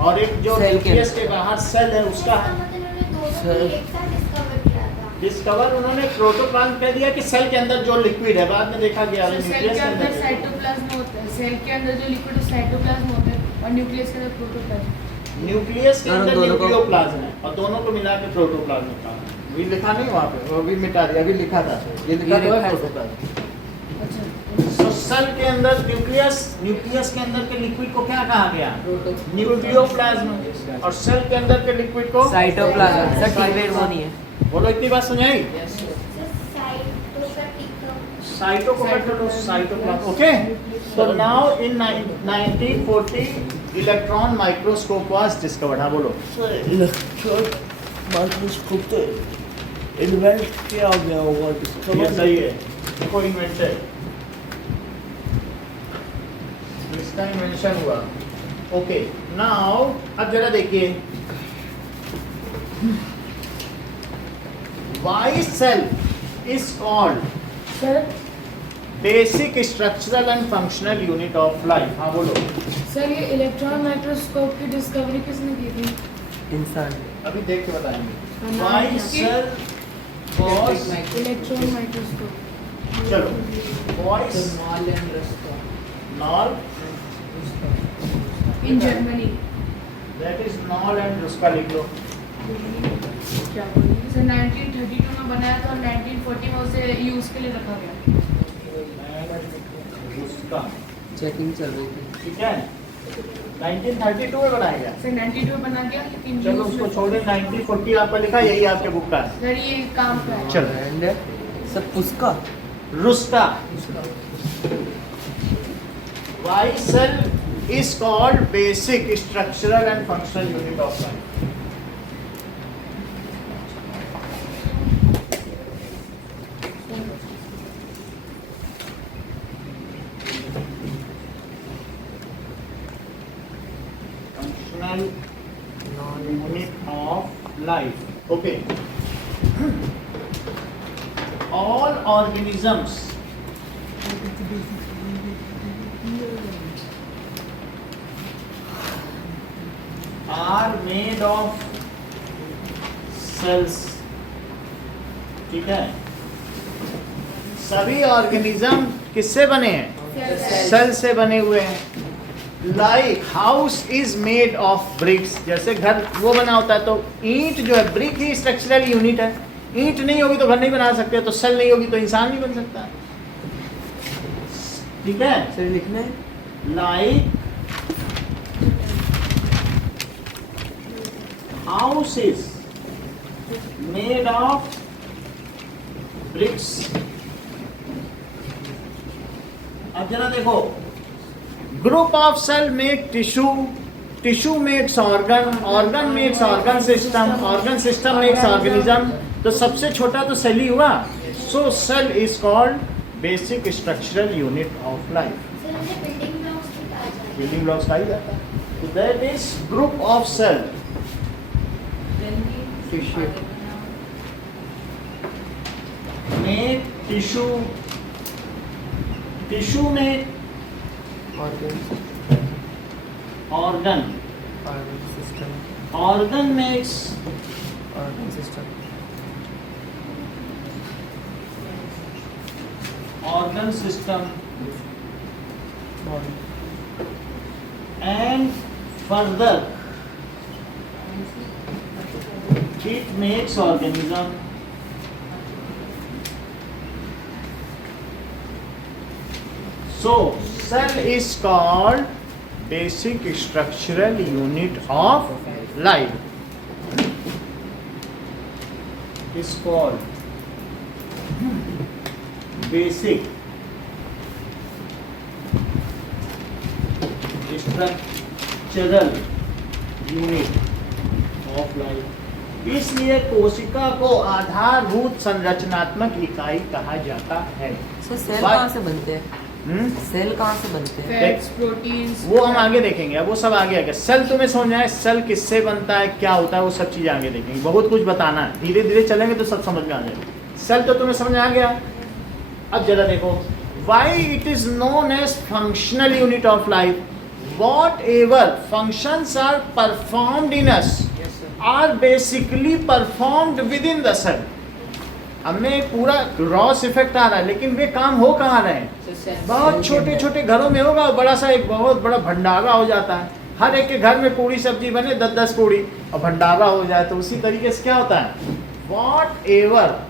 और एक जो सेल के न्यूक्लियस के बाहर सेल है उसका इसका मतलब उन्होंने दोनों को एक साथ डिस्कवर किया था। डिस्कवर उन्होंने प्रोटोप्लाज्म कह दिया कि सेल के अंदर जो लिक्विड है, बाद में देखा गया सर सेल न्यूक्लियस के के अंदर अंदर साइटोप्लाज्म होता है, सेल के अंदर जो लिक्विड साइटोप्लाज्म होता है और न्यूक्लियस के अंदर प्रोटोप्लाज्म। न्यूक्लियस के और अंदर दोनों को- न्यूक्लियोप्लाज्म है और दोनों को मिला के प्रोटोप्लाज्म का भी लिखा नहीं वहाँ पे, वो भी मिटा दिया, अभी लिखा था, ये लिखा ये हुआ लिखा है है। प्रोटोप्लाज्म। अच्छा तो सेल के अंदर न्यूक्लियस के अंदर के लिक्विड को क्या कहा गया? न्यूक्लियोप्लाज्म। और सेल के अंदर के लिक्विड को साइटोप्लाज्म। सर टीवेट वो नहीं है। बोलो, इतनी बात समझाई? सर साइटो का टिका साइटो को कट लो, साइटोप्लाज्म। ओके, तो now in 1940 electron microscope was discovered. हाँ बोलो। इलेक्ट्रॉन माइक्रोस्कोप तो इन्वेंट किया गया होगा, ये डिस्कवर सही है, देखो इन्वेंशन, इसका इन्वेंशन हुआ। ओके, नाउ अब जरा देखिए, why cell is called sir basic structural and functional unit of life. हाँ बोलो। सर ये इलेक्ट्रॉन माइक्रोस्कोप की डिस्कवरी किसने की थी? इंसान। अभी देख के बताएंगे। हाँ, नाम व्हाई क्या? Cell was electron microscope. चलो voice Knoll in Germany. That is Knoll and उसका लिख लो। क्या बोलिए सर 1932 में बनाया था और 1940 में उसे यूज के लिए रखा गया। रुस्का, चेकिंग चल रही थी। ठीक है, 1932 में बनाया गया। सर 92 में बना गया लेकिन चलो use उसको में- छोड़े, 1940 आपका लिखा, यही आपके बुक का है। सर ये काम का है। चल। And sir Puska. Ruska, why cell is called basic structural and functional unit of life? Functional unit of life. Okay. All organisms are made of cells. ठीक है, सभी ऑर्गेनिज्म किससे बने हैं? सेल से बने हुए हैं। Like house is made of BRICS, जैसे घर वो बना होता है तो ईंट जो है, ब्रिक ही स्ट्रक्चरल यूनिट है। ईंट नहीं होगी तो घर नहीं बना सकते, तो सेल नहीं होगी तो इंसान नहीं बन सकता। ठीक है, सर लिखना है। Like house is made of bricks. अब जरा देखो, group of cell make tissue, tissue makes organ, organ makes organ system, organ system makes organism. तो सबसे छोटा तो सेल ही हुआ। So cell is called basic structural unit of life. Sir हमने बिल्डिंग ब्लॉक्स भी कहा जाता है। बिल्डिंग ब्लॉक्स का ही जाता है। तो that is group of cell tissue में टिश्यू, टिश्यू में organ organ, organ system, organ makes organ system, organ system body, and further it makes organism so cell is called basic structural unit of life, is called basic structural unit of life। इसलिए कोशिका को आधारभूत संरचनात्मक इकाई कहा जाता है। Sir cell बात- कहाँ से बनते हैं? सेल कहाँ से बनते हैं? फैट्स, प्रोटीन्स, वो हम आगे देखेंगे, अब वो सब आगे आगे। सेल तुम्हें समझ में आए, सेल किससे बनता है, क्या होता है, वो सब चीज़ें आगे देखेंगे। बहुत कुछ बताना है, धीरे धीरे चलेंगे तो सब समझ में आ जाएगा। सेल तो तुम्हें समझ में आ गया। अब जरा देखो, why it is known as functional unit of life. Whatever functions are performed in us are basically performed within the cell. हमें पूरा रॉस इफेक्ट आ रहा है, लेकिन वे काम हो कहाँ रहे हैं? बहुत छोटे छोटे घरों में होगा, बड़ा सा एक बहुत बड़ा भंडारा हो जाता है। हर एक के घर में पूरी सब्जी बने, 10-10 पूरी, और भंडारा हो जाए। तो उसी तरीके से क्या होता है, वॉट एवर,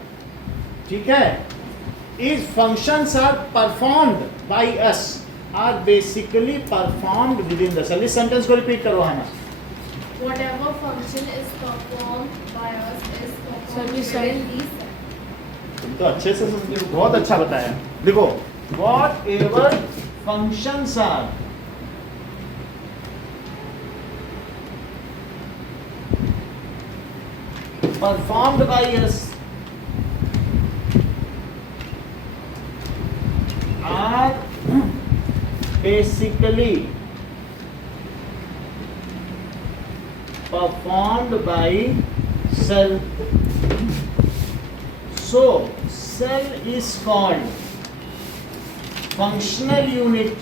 ठीक है, is functions are performed by us are basically performed within the cell. इस सेंटेंस को रिपीट करो है ना। Whatever function is performed by us is performed Sorry, sorry. within these cells. तुम तो अच्छे से समझते हो, बहुत अच्छा बताया। देखो, whatever functions are performed by us are basically performed by cell. So cell is called functional unit।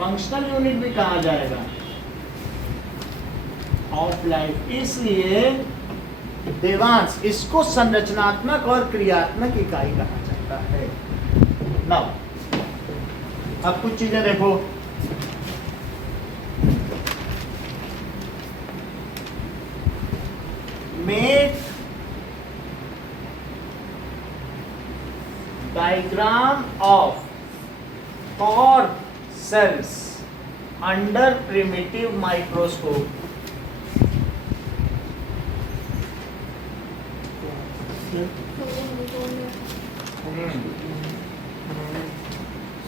functional unit भी कहा जाएगा of life। इसलिए देवांश इसको संरचनात्मक और क्रियात्मक इकाई कहा जाता है। नाउ अब कुछ चीजें देखो। Make diagram of cork sales under primitive microscope.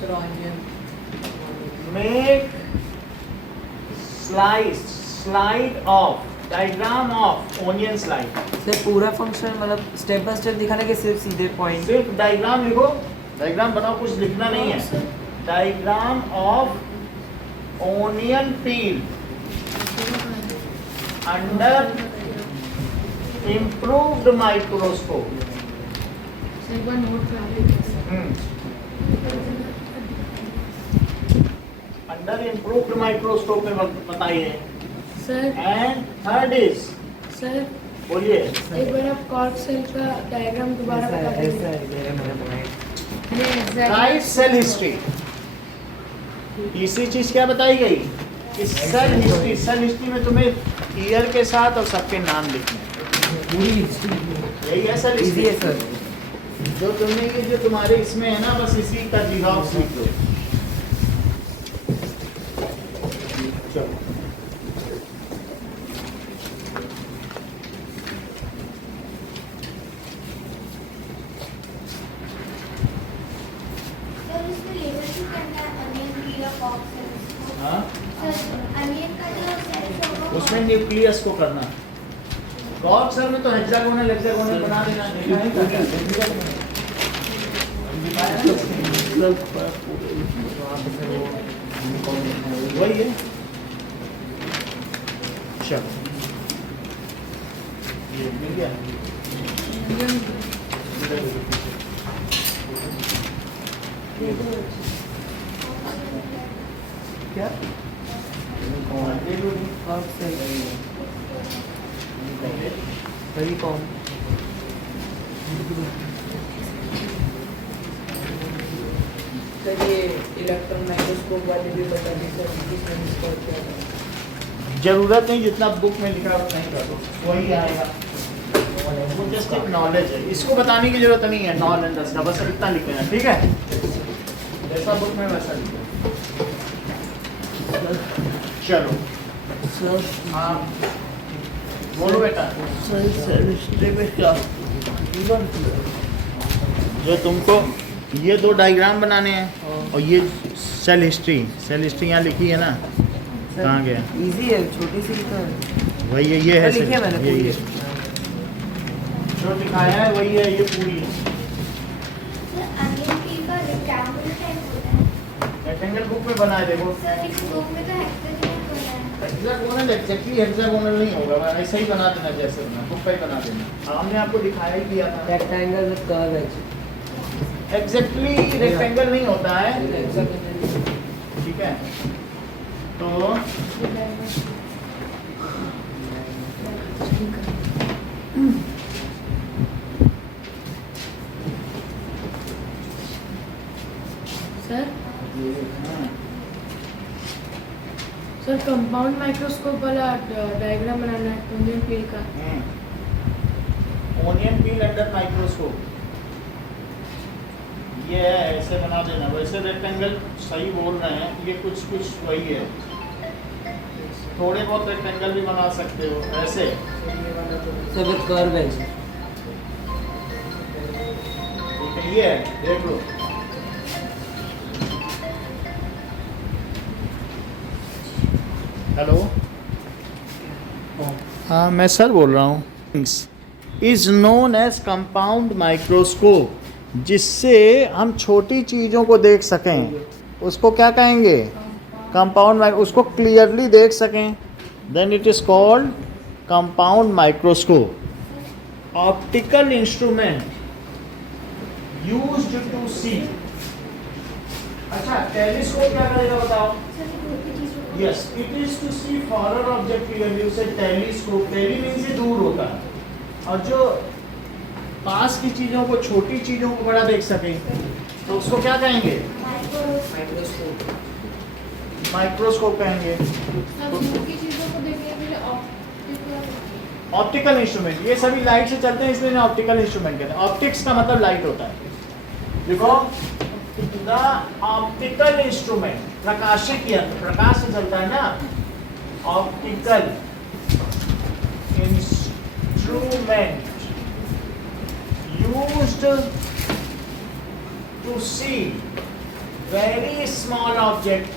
Sir onion Make slide of diagram of onion slide। Sir पूरा फंक्शन मतलब स्टेप बाय स्टेप दिखाना कि सिर्फ सीधे पॉइंट? सिर्फ डायग्राम लिखो, डायग्राम बनाओ, कुछ लिखना नहीं है। Diagram of onion peel under improved microscope. एक बार नोट कर लीजिए। अंडर इम्प्रूव्ड माइक्रोस्कोप में बताइए। Sir and third is, sir बोलिए। एक बार आप कॉर्क सेल का डायग्राम दोबारा बता ऐसा दीजिए। है मेरा पॉइंट। Right cell history. तीसरी चीज क्या बताई गई कि सेल हिस्ट्री, सेल हिस्ट्री में तुम्हें ईयर के साथ और सबके नाम लिखने हैं। पूरी हिस्ट्री यही है सेल इजी हिस्ट्री। है सर। जो तुमने ये जो तुम्हारे इसमें है ना, बस इसी का जिगाव सीख लो। चलो सर इसमें लेबल भी करना है अनियन की या कॉर्क सेल्स को। हाँ, सर अनियन का जो सेल्स होगा वो- उसमें न्यूक्लियस को करना। कॉर्क सेल में तो हेक्सागोनल हेक्सागोनल बना देना है। वही है। चलो ये मिल गया। क्या कॉर्क सेल वही कौन? सर ये इलेक्ट्रॉन माइक्रोस्कोप वाले भी बता दें सर, किसमें इसका क्या है? जरूरत नहीं, जितना बुक में लिखा है उतना ही कर दो, वही आएगा। वो जस्ट एक नॉलेज है, इसको बताने की जरूरत नहीं है। नॉलेज का बस इतना लिखना है, ठीक है? जैसा बुक में वैसा लिखो। चलो सर हाँ बोलो बेटा। सर सेल हिस्ट्री में क्या जो तुमको ये दो डायग्राम बनाने हैं और ये सेल हिस्ट्री यहाँ लिखी है ना, कहाँ गया? इजी है, छोटी सी तो है। वही है, ये है लिखी है मैंने ये पूरी। जो दिखाया है वही है, ये पूरी है। सर अनियन पील का रेक्टेंगल टाइप होता है। रेक्टेंगल बुक में बनाए देखो। सर इस बुक में तो हेक्सागोनल होता है। हेक्सागोनल एग्जैक्टली हेक्सागोनल नहीं होगा, ऐसा ही बना देना जैसे बना, बुक का ही बना देना। हमने आपको दिखाया ही किया था। Rectangle with curve edge. Exactly rectangle नहीं होता है, ठीक है? तो सर सर कंपाउंड माइक्रोस्कोप वाला डायग्राम बनाना है ओनियन पील का। ओनियन पील अंडर माइक्रोस्कोप, ये है, ऐसे बना देना। वैसे रेक्टेंगल सही बोल रहे हैं, ये कुछ कुछ वही है। थोड़े बहुत रेक्टेंगल भी बना सकते हो ऐसे। Sir with curve edge. ठीक है, ये है, देख लो। हेलो, हाँ मैं सर बोल रहा हूँ। Is known as compound microscope, जिससे हम छोटी चीज़ों को देख सकें, उसको क्या कहेंगे? कंपाउंड। उसको क्लियरली देख सकें, then it is called compound microscope. Optical instrument used to see. अच्छा, टेलीस्कोप क्या करेगा बताओ? Yes, it is to see farther object clearly, उसे टेलीस्कोप, टेली मीन्स से दूर होता है, और जो पास की चीज़ों को, छोटी चीज़ों को बड़ा देख सके, तो उसको क्या कहेंगे? माइक्रोस्कोप। माइक्रोस्कोप कहेंगे। सर दूर की चीजों को देखने के लिए ऑप्टिकल ऑप्टिकल इंस्ट्रूमेंट, ये सभी लाइट से चलते हैं इसलिए ऑप्टिकल इंस्ट्रूमेंट कहते हैं। ऑप्टिक्स का मतलब लाइट होता है। देखो द ऑप्टिकल इंस्ट्रूमेंट, प्रकाशिक यंत्र, प्रकाश से चलता है ना। Optical instrument used to see very small object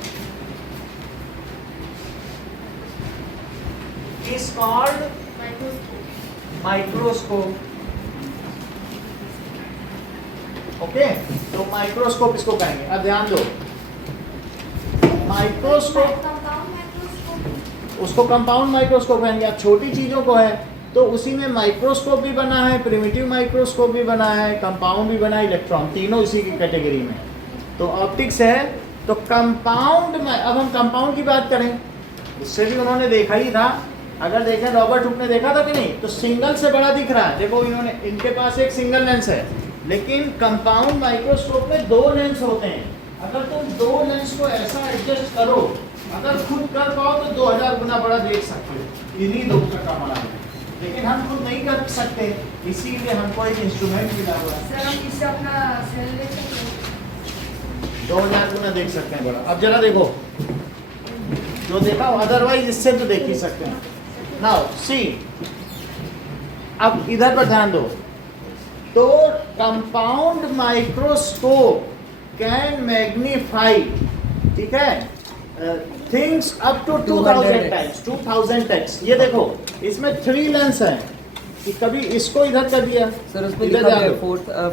is called microscope. Okay, तो माइक्रोस्कोप इसको कहेंगे। अब ध्यान दो, माइक्रोस्कोप कंपाउंड माइक्रोस्कोप, उसको कंपाउंड माइक्रोस्कोप कहेंगे। अब छोटी चीजों को है तो उसी में माइक्रोस्कोप भी बना है, प्रिमिटिव माइक्रोस्कोप भी बना है, कंपाउंड भी बना है, इलेक्ट्रॉन, तीनों इसी की कैटेगरी में। तो ऑप्टिक्स है तो कंपाउंड में। अब हम कंपाउंड की बात करें, उससे भी उन्होंने देखा ही था। अगर देखें रॉबर्ट हुक ने देखा था कि नहीं, तो सिंगल से बड़ा दिख रहा है। देखो इन्होंने, इनके पास एक सिंगल लेंस है, लेकिन कंपाउंड माइक्रोस्कोप में दो लेंस होते हैं। अगर तुम दो लेंस को ऐसा एडजस्ट करो, अगर खुद कर पाओ तो 2000 गुना बड़ा देख सकते हो इन्हीं दो का कमाल है। लेकिन हम खुद नहीं कर सकते, इसीलिए हमको एक इंस्ट्रूमेंट मिला हुआ है। सर हम इससे अपना सेल ले सकते हैं। 2000 गुना देख सकते हैं बड़ा। अब जरा देखो, जो देखा अदरवाइज इससे तो देख ही सकते हैं। नाउ सी, अब इधर पर ध्यान दो। तो कंपाउंड माइक्रोस्कोप कैन मैग्नीफाई, ठीक है, things up to 2000 times, 2000x। ये देखो इसमें 3 लेंस हैं कि कभी इसको इधर कर दिया सर उसमें इधर लिखा है ध्यान दो।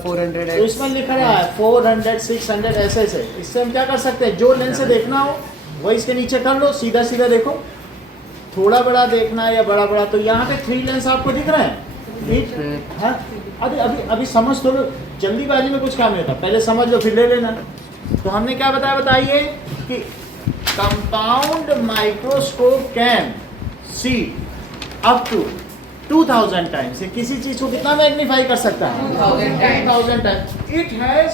400 तो इसमें लिखा रहा है 400, 600 ऐसे ऐसे। इससे हम क्या कर सकते हैं, जो लेंस से देखना हो वही इसके नीचे कर लो, सीधा सीधा देखो। थोड़ा बड़ा देखना है या बड़ा बड़ा, तो यहाँ पे 3 लेंस आपको दिख रहे हैं। हाँ, अभी समझ थोड़ा, जल्दीबाजी में कुछ काम नहीं होता, पहले समझ लो फिर ले लेना। तो हमने क्या बताया, बताइए कि compound microscope can see up to 2000 times. किसी चीज को कितना मैग्नीफाई कर सकता है, 2000 टाइम्स। इट हैज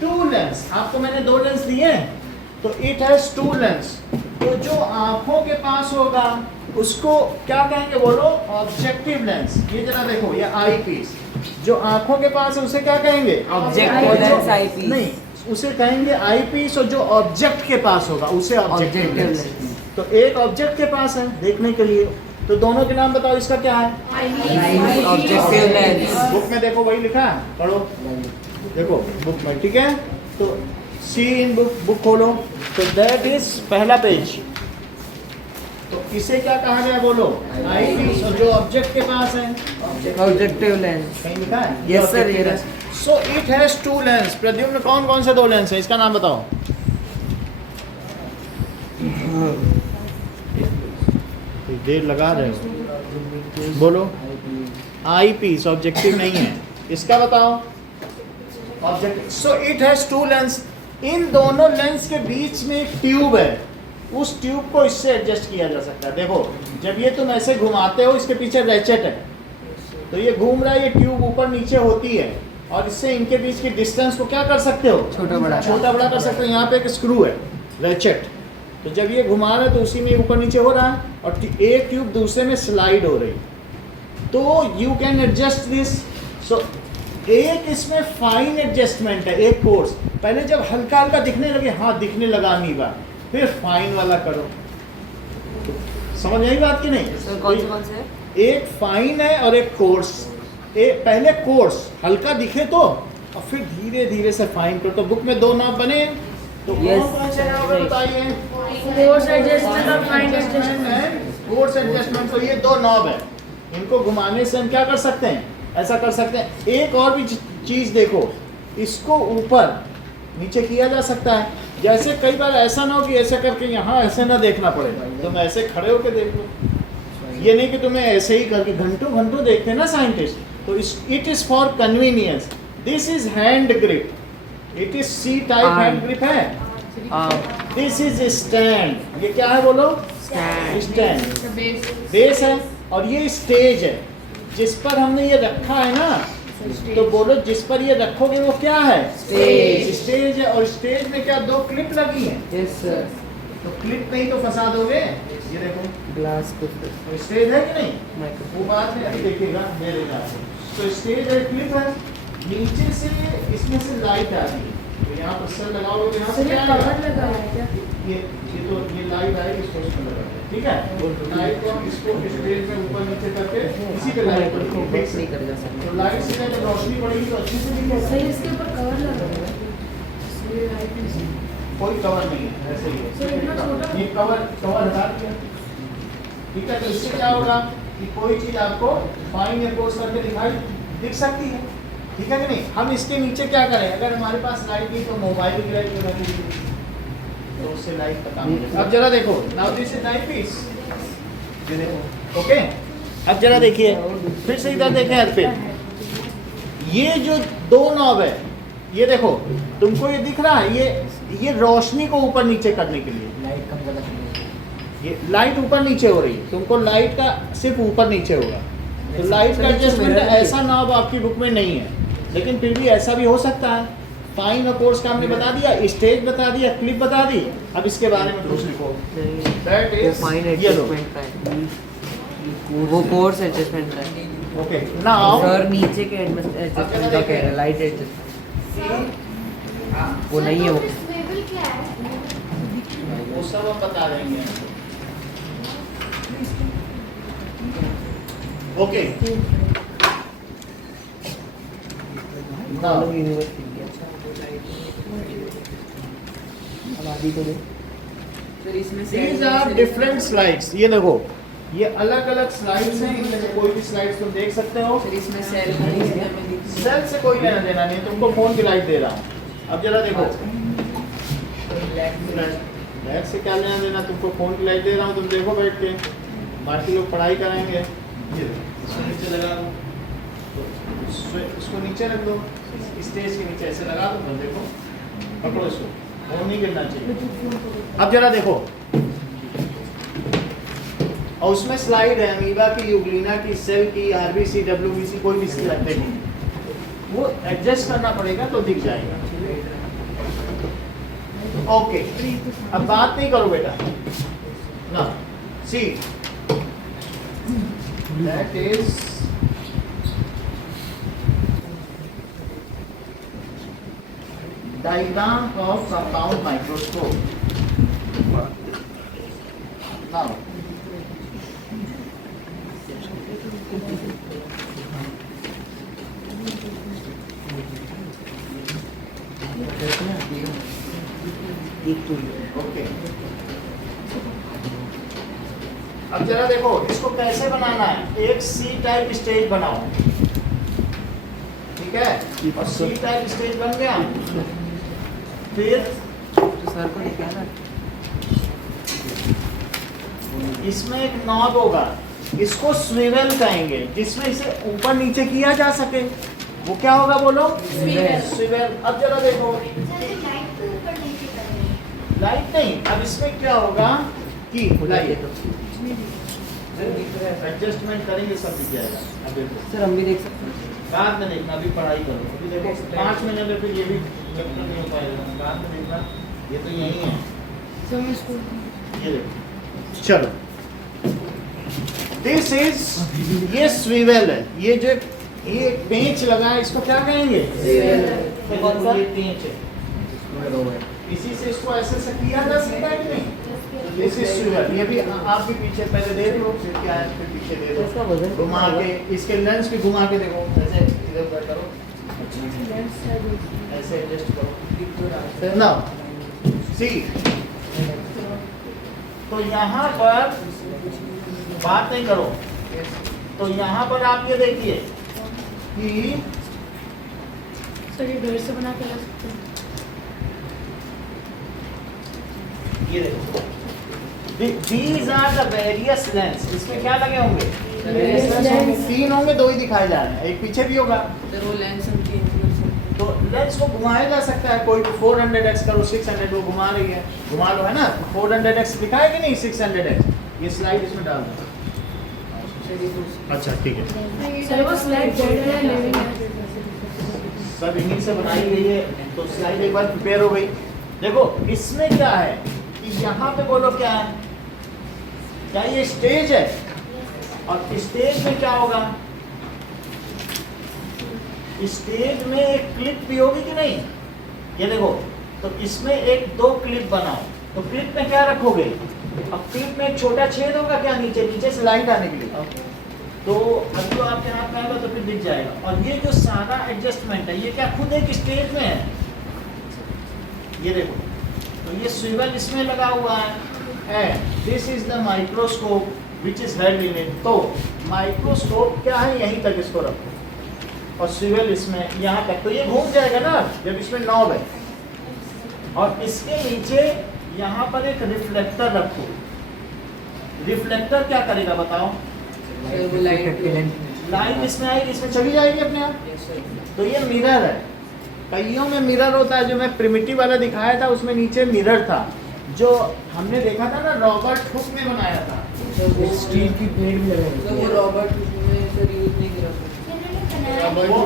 2 लेंस, आपको मैंने 2 लेंस दिए, तो इट हैज 2 लेंस। तो जो आंखों के पास होगा उसको क्या कहेंगे, बोलो, ऑब्जेक्टिव लेंस। ये जरा देखो, ये आई पीस जो आंखों के पास है उसे क्या कहेंगे, ऑब्जेक्टिव लेंस, आई पीस नहीं, उसे कहेंगे आई पीस। और जो ऑब्जेक्ट के पास होगा उसे ऑब्जेक्टिव लेंस। तो एक ऑब्जेक्ट के पास है देखने के लिए, तो दोनों के नाम बताओ, इसका क्या है, ऑब्जेक्टिव लेंस। बुक में देखो वही लिखा है, पढ़ो, देखो बुक में, ठीक है। तो सी इन बुक खोलो, तो दैट इज पहला पेज। तो इसे क्या कहा गया, बोलो, आई पीस। और जो ऑब्जेक्ट के पास है, ऑब्जेक्टिव लेंस। कहीं लिखा है, Yes, sir, ये so it has 2 lens. Pradyumna कौन कौन से 2 लेंस है, इसका नाम बताओ। देर लगा रहे हो, बोलो। आई पीस ऑब्जेक्टिव नहीं है, इसका बताओ, objective. So it has 2 lens. इन दोनों लेंस के बीच में एक ट्यूब है, उस ट्यूब को इससे एडजस्ट किया जा सकता है। देखो जब ये तुम ऐसे घुमाते हो, इसके पीछे रैचेट है, तो ये घूम रहा है, ये ट्यूब ऊपर नीचे होती है, और इससे इनके बीच की डिस्टेंस को क्या कर सकते हो, छोटा बड़ा कर सकते हो। यहाँ पे एक स्क्रू है, रैचेट, तो जब ये घुमा रहा है तो उसी में ऊपर नीचे हो रहा है, और एक ट्यूब दूसरे में स्लाइड हो रही। तो यू कैन एडजस्ट दिस। सो एक इसमें फाइन एडजस्टमेंट है, एक कोर्स। पहले जब हल्का हल्का दिखने लगे, हाँ दिखने लगा अमीबा, फिर फाइन वाला करो। तो समझ आई बात कि नहीं? सर कौन से? एक फाइन है और एक कोर्स। पहले कोर्स हल्का दिखे तो, और फिर धीरे धीरे से फाइन करो। तो बुक में 2 नाम बने, तो कौन से नाम बताइए, फोर्स एडजस्टमेंट और फाइन एडजस्टमेंट। Force adjustment. तो ये 2 नॉब है, इनको घुमाने से हम क्या कर सकते हैं, ऐसा कर सकते हैं। एक और भी चीज देखो, इसको ऊपर नीचे किया जा सकता है। जैसे कई बार ऐसा ना हो कि ऐसे करके यहाँ ऐसे ना देखना पड़ेगा, तुम ऐसे खड़े होकर देख लो। ये नहीं कि तुम्हें ऐसे ही करके घंटों घंटों देखते हैं ना साइंटिस्ट। तो it is for convenience. This is hand grip, it is C type hand grip है। दिस इज स्टैंड, ये क्या है बोलो, स्टैंड। बेस है, और ये स्टेज है जिस पर हमने ये रखा है ना। तो बोलो, जिस पर ये रखोगे वो क्या है, स्टेज है। और स्टेज में क्या 2 क्लिप लगी है, यस सर। तो क्लिप नहीं तो फंसा दोगे, ये देखो ग्लास को तो स्टेज है कि नहीं, वो बात में अभी देखिएगा मेरे हिसाब से। तो स्टेज है, क्लिप है, नीचे से इसमें से लाइट आ रही है, तो यहाँ पर सर लगाओगे यहाँ से क्या कवर आएगा? लगा है क्या? ये लाइट आएगी, इसको इसमें लगा दें, ठीक है। लाइट को हम इसको स्टेज में ऊपर नीचे करके इसी पे लाइट को फिक्स नहीं कर सकते, तो लाइट से जब रोशनी पड़ेगी तो अच्छे से दिखेगा। सही, इसके ऊपर कवर लगा हुआ है। ये लाइट नहीं। कोई कवर नहीं है, ऐसे ही सर, इतना है। छोटा? ये कवर हटा दिया, ठीक है। तो इससे क्या होगा कि कोई चीज आपको फाइन या कोर्स करके दिख सकती है, ठीक है कि नहीं। हम इसके नीचे क्या करें, अगर हमारे पास लाइट नहीं तो मोबाइल की लाइट लगा दीजिए, तो उससे लाइट का काम होगा। अब जरा देखो, नाउ दिस इज नाइट पीस, ये देखो, ओके। अब जरा देखिए, फिर से इधर देखें हर पे, ये जो दो नॉब है, ये देखो तुमको ये दिख रहा है, ये रोशनी को ऊपर नीचे करने के लिए, लाइट कम ज़्यादा ये लाइट ऊपर नीचे हो रही है, तुमको लाइट का सिर्फ ऊपर नीचे होगा। तो लाइट का एडजस्टमेंट ऐसा नॉब आपकी बुक में नहीं है, लेकिन फिर भी ऐसा भी हो सकता है। फाइन और कोर्स का हमने बता दिया, स्टेज बता दिया, क्लिप बता दी। अब इसके बारे में कुछ लिखो, that is fine yellow, adjustment का है, वो कोर्स एडजस्टमेंट का है। ओके। नाउ सर नीचे के एडजस्टमेंट का कह रहे हैं, लाइट एडजस्टमेंट वो नहीं है वो। स्विvel क्या है? वो सब हम बता देंगे, ओके। नाउ सर इसमें These are different slides. ये देखो, ये अलग अलग स्लाइड्स हैं, इनमें से कोई भी स्लाइड्स तुम देख सकते हो। सर इसमें सेल का नहीं है, सेल से कोई लेना देना नहीं, तुमको फोन की लाइट दे रहा हूँ। अब जरा देखो, बैग से क्या लेना देना, तुमको फोन की लाइट दे रहा हूँ, तुम देखो बैठ के, बाकी लोग पढ़ाई कराएंगे। ये देखो, इसको नीचे लगा दो, तो इसको नीचे रख दो, स्टेज के नीचे ऐसे लगा दो, बस देखो, पकड़ो इसको, फोन नहीं गिरना चाहिए। अब जरा देखो, और उसमें स्लाइड है अमीबा की, यूग्लिना की, सेल की, आरबीसी, डब्ल्यूबीसी, कोई भी स्लाइड देखो, वो एडजस्ट करना पड़ेगा तो दिख जाएगा। ओके, अब बात नहीं करो बेटा ना, see that is diagram of compound microscope. Now, okay, अब जरा देखो इसको कैसे बनाना है। एक सी टाइप स्टेज बनाओ, ठीक है, और सी टाइप स्टेज बन गया, फिर सर को दिखाना, इसमें एक नॉब होगा, इसको स्विवेल कहेंगे, जिसमें इसे ऊपर नीचे किया जा सके, वो क्या होगा बोलो, स्विवेल। अब जरा देखो, लाइट को ऊपर नीचे करनी है। लाइट नहीं, अब इसमें क्या होगा कि लाइट एडजस्टमेंट करेंगे, सब दिख जाएगा। अब देखो, सर हम भी देख सकते हैं। बाद में देखना, अभी पढ़ाई करो, अभी देखो 5 मिनट में फिर ये भी लेक्चर नहीं हो पाएगा, बाद में देखना, ये तो यही है, सर मैं स्कूल ये देखो। चलो, दिस इज, ये स्विवेल है, ये जो ये पेंच लगा है इसको क्या कहेंगे, कौन सा? ये पेंच है, इसी से इसको ऐसे से किया जा सकता है कि नहीं। दिस इज स्विवेल, ये भी आप भी पीछे पहले देख लो, फिर क्या है, फिर पीछे दे इसका दो, वजन घुमा के, इसके लेंस भी घुमा के देखो, ऐसे इधर उधर करो, ऐसे एडजस्ट करो ना, सी। तो यहाँ पर बात नहीं करो, तो यहाँ पर आप ये देखिए कि सर ये घर से बना के ला सकते हैं। ये देखो, these are the various lens, इसमें क्या लगे होंगे, Lens. 3 होंगे, 2 ही दिखाए जा रहे हैं, एक पीछे भी होगा। सर वो लेंस हम चेंज कर सकते तो लेंस को घुमाया जा सकता है, कोई 400x करो, 600 वो घुमा रही है, घुमा लो, है ना, 400x दिखाए कि नहीं, 600x, ये स्लाइड इसमें डाल दो। अच्छा ठीक है, सर वो स्लाइड डेड है, लिविंग है। सब इन्हीं से बनाई गई है, तो स्लाइड एक बार प्रिपेयर हो गई। देखो इसमें क्या है कि यहाँ पे बोलो क्या है, क्या ये स्टेज है? और स्टेज में क्या होगा? स्टेज में एक क्लिप भी होगी कि नहीं? ये देखो, तो इसमें एक दो क्लिप बनाओ, तो क्लिप में क्या रखोगे? अब क्लिप में एक छोटा छेद होगा क्या नीचे से लाइट आने के लिए? तो अभी तो आपके हाथ में आएगा तो फिर दिख जाएगा। और ये जो सारा एडजस्टमेंट है, ये क्या खुद एक स्टेज में है? ये देखो, तो ये स्विवल इसमें लगा हुआ है। This is the microscope which is held in it. तो माइक्रोस्कोप क्या है? यहीं तक इसको रखो और स्विवल इसमें यहाँ तक, तो ये घूम जाएगा ना जब इसमें नॉब है। और इसके नीचे यहाँ पर एक रिफ्लेक्टर रखो। रिफ्लेक्टर क्या करेगा बताओ? लाइट इसमें आएगी, इसमें चली जाएगी अपने आप। तो ये मिरर है। कईयों में मिरर होता है, जो मैं प्रिमिटिव वाला दिखाया था उसमें नीचे मिरर था, जो हमने देखा था ना रॉबर्ट हुक ने बनाया था। स्टील की प्लेट भी लगाई वो रॉबर्ट में सर यूज नहीं किया। वो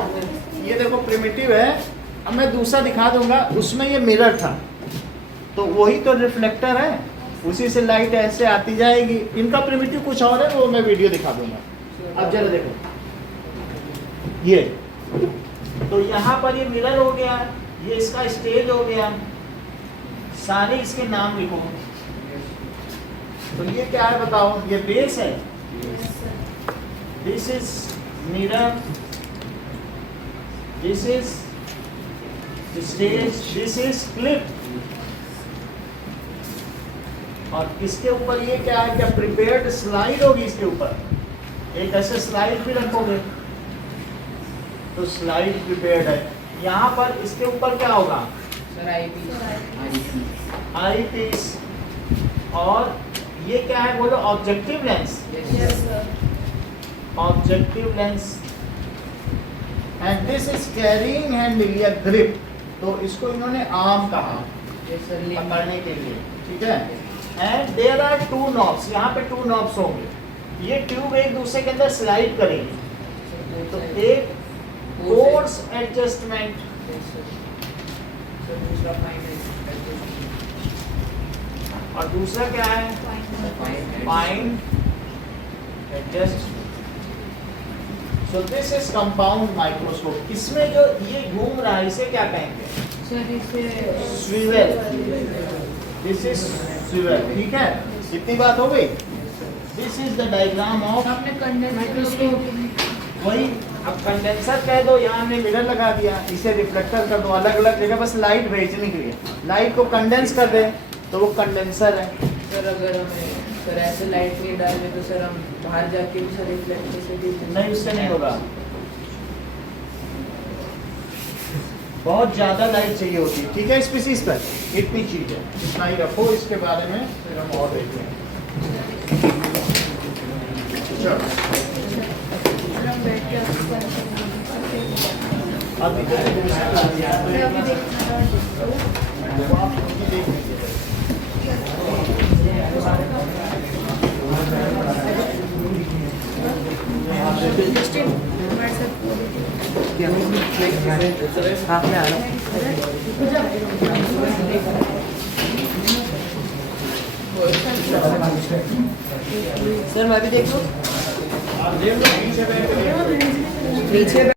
ये देखो प्रिमिटिव है। अब मैं दूसरा दिखा दूंगा, उसमें ये मिरर था, तो वही तो रिफ्लेक्टर है, उसी से लाइट ऐसे आती जाएगी। इनका प्रिमिटिव कुछ और है, वो मैं वीडियो दिखा दूंगा। अब जरा देखो, ये तो यहाँ पर ये मिरर हो गया, ये इसका स्टेज हो गया, सारे इसके नाम लिखो। तो ये क्या है बताओ? ये बेस है। This is mirror, this is stage, this is clip. और इसके ऊपर ये क्या है? क्या प्रिपेयर्ड स्लाइड होगी इसके ऊपर, एक ऐसे स्लाइड भी रखोगे तो स्लाइड प्रिपेयर्ड है। यहाँ पर इसके ऊपर क्या होगा? Sir eye piece. और ये क्या है बोलो? Objective lens. Yes, sir. Objective lens. And this is carrying handle या ग्रिप, तो इसको इन्होंने आर्म कहा पकड़ने के लिए, ठीक है। And there are two knobs, यहाँ पे टू नॉब्स होंगे। ये ट्यूब एक दूसरे के अंदर स्लाइड करेगी, तो एक फोर्स एडजस्टमेंट, और दूसरा क्या है? Fine adjust. So this is compound microscope. इसमें जो ये घूम रहा है इसे क्या कहेंगे? सर इसे स्विवेल। दिस इज स्विवेल, ठीक है। इतनी बात हो गई। This is the diagram of आपने कंडेंसर वही। अब कंडेंसर कह दो, यहाँ हमने मिरर लगा दिया, इसे रिफ्लेक्टर कर दो, अलग अलग जगह बस लाइट भेजने के लिए। लाइट को कंडेंस कर दे तो वो कंडेंसर है। सर अगर हमें सर ऐसे लाइट नहीं डालने तो सर हम बाहर जाके भी सर रिफ्लेक्टर से भी नहीं, उससे नहीं होगा। बहुत ज्यादा लाइट चाहिए होती है, ठीक है। स्पीसीज पर इतनी चीज है, इतना ही रखो। इसके बारे में फिर हम और देखते हैं। चलो अभी तो दूसरा ला दिया है, तो आप उसकी देख लीजिए। आपने आ रहा सर मैं भी देख लूँ आप देख लो, पीछे बैठ के देख लो। पीछे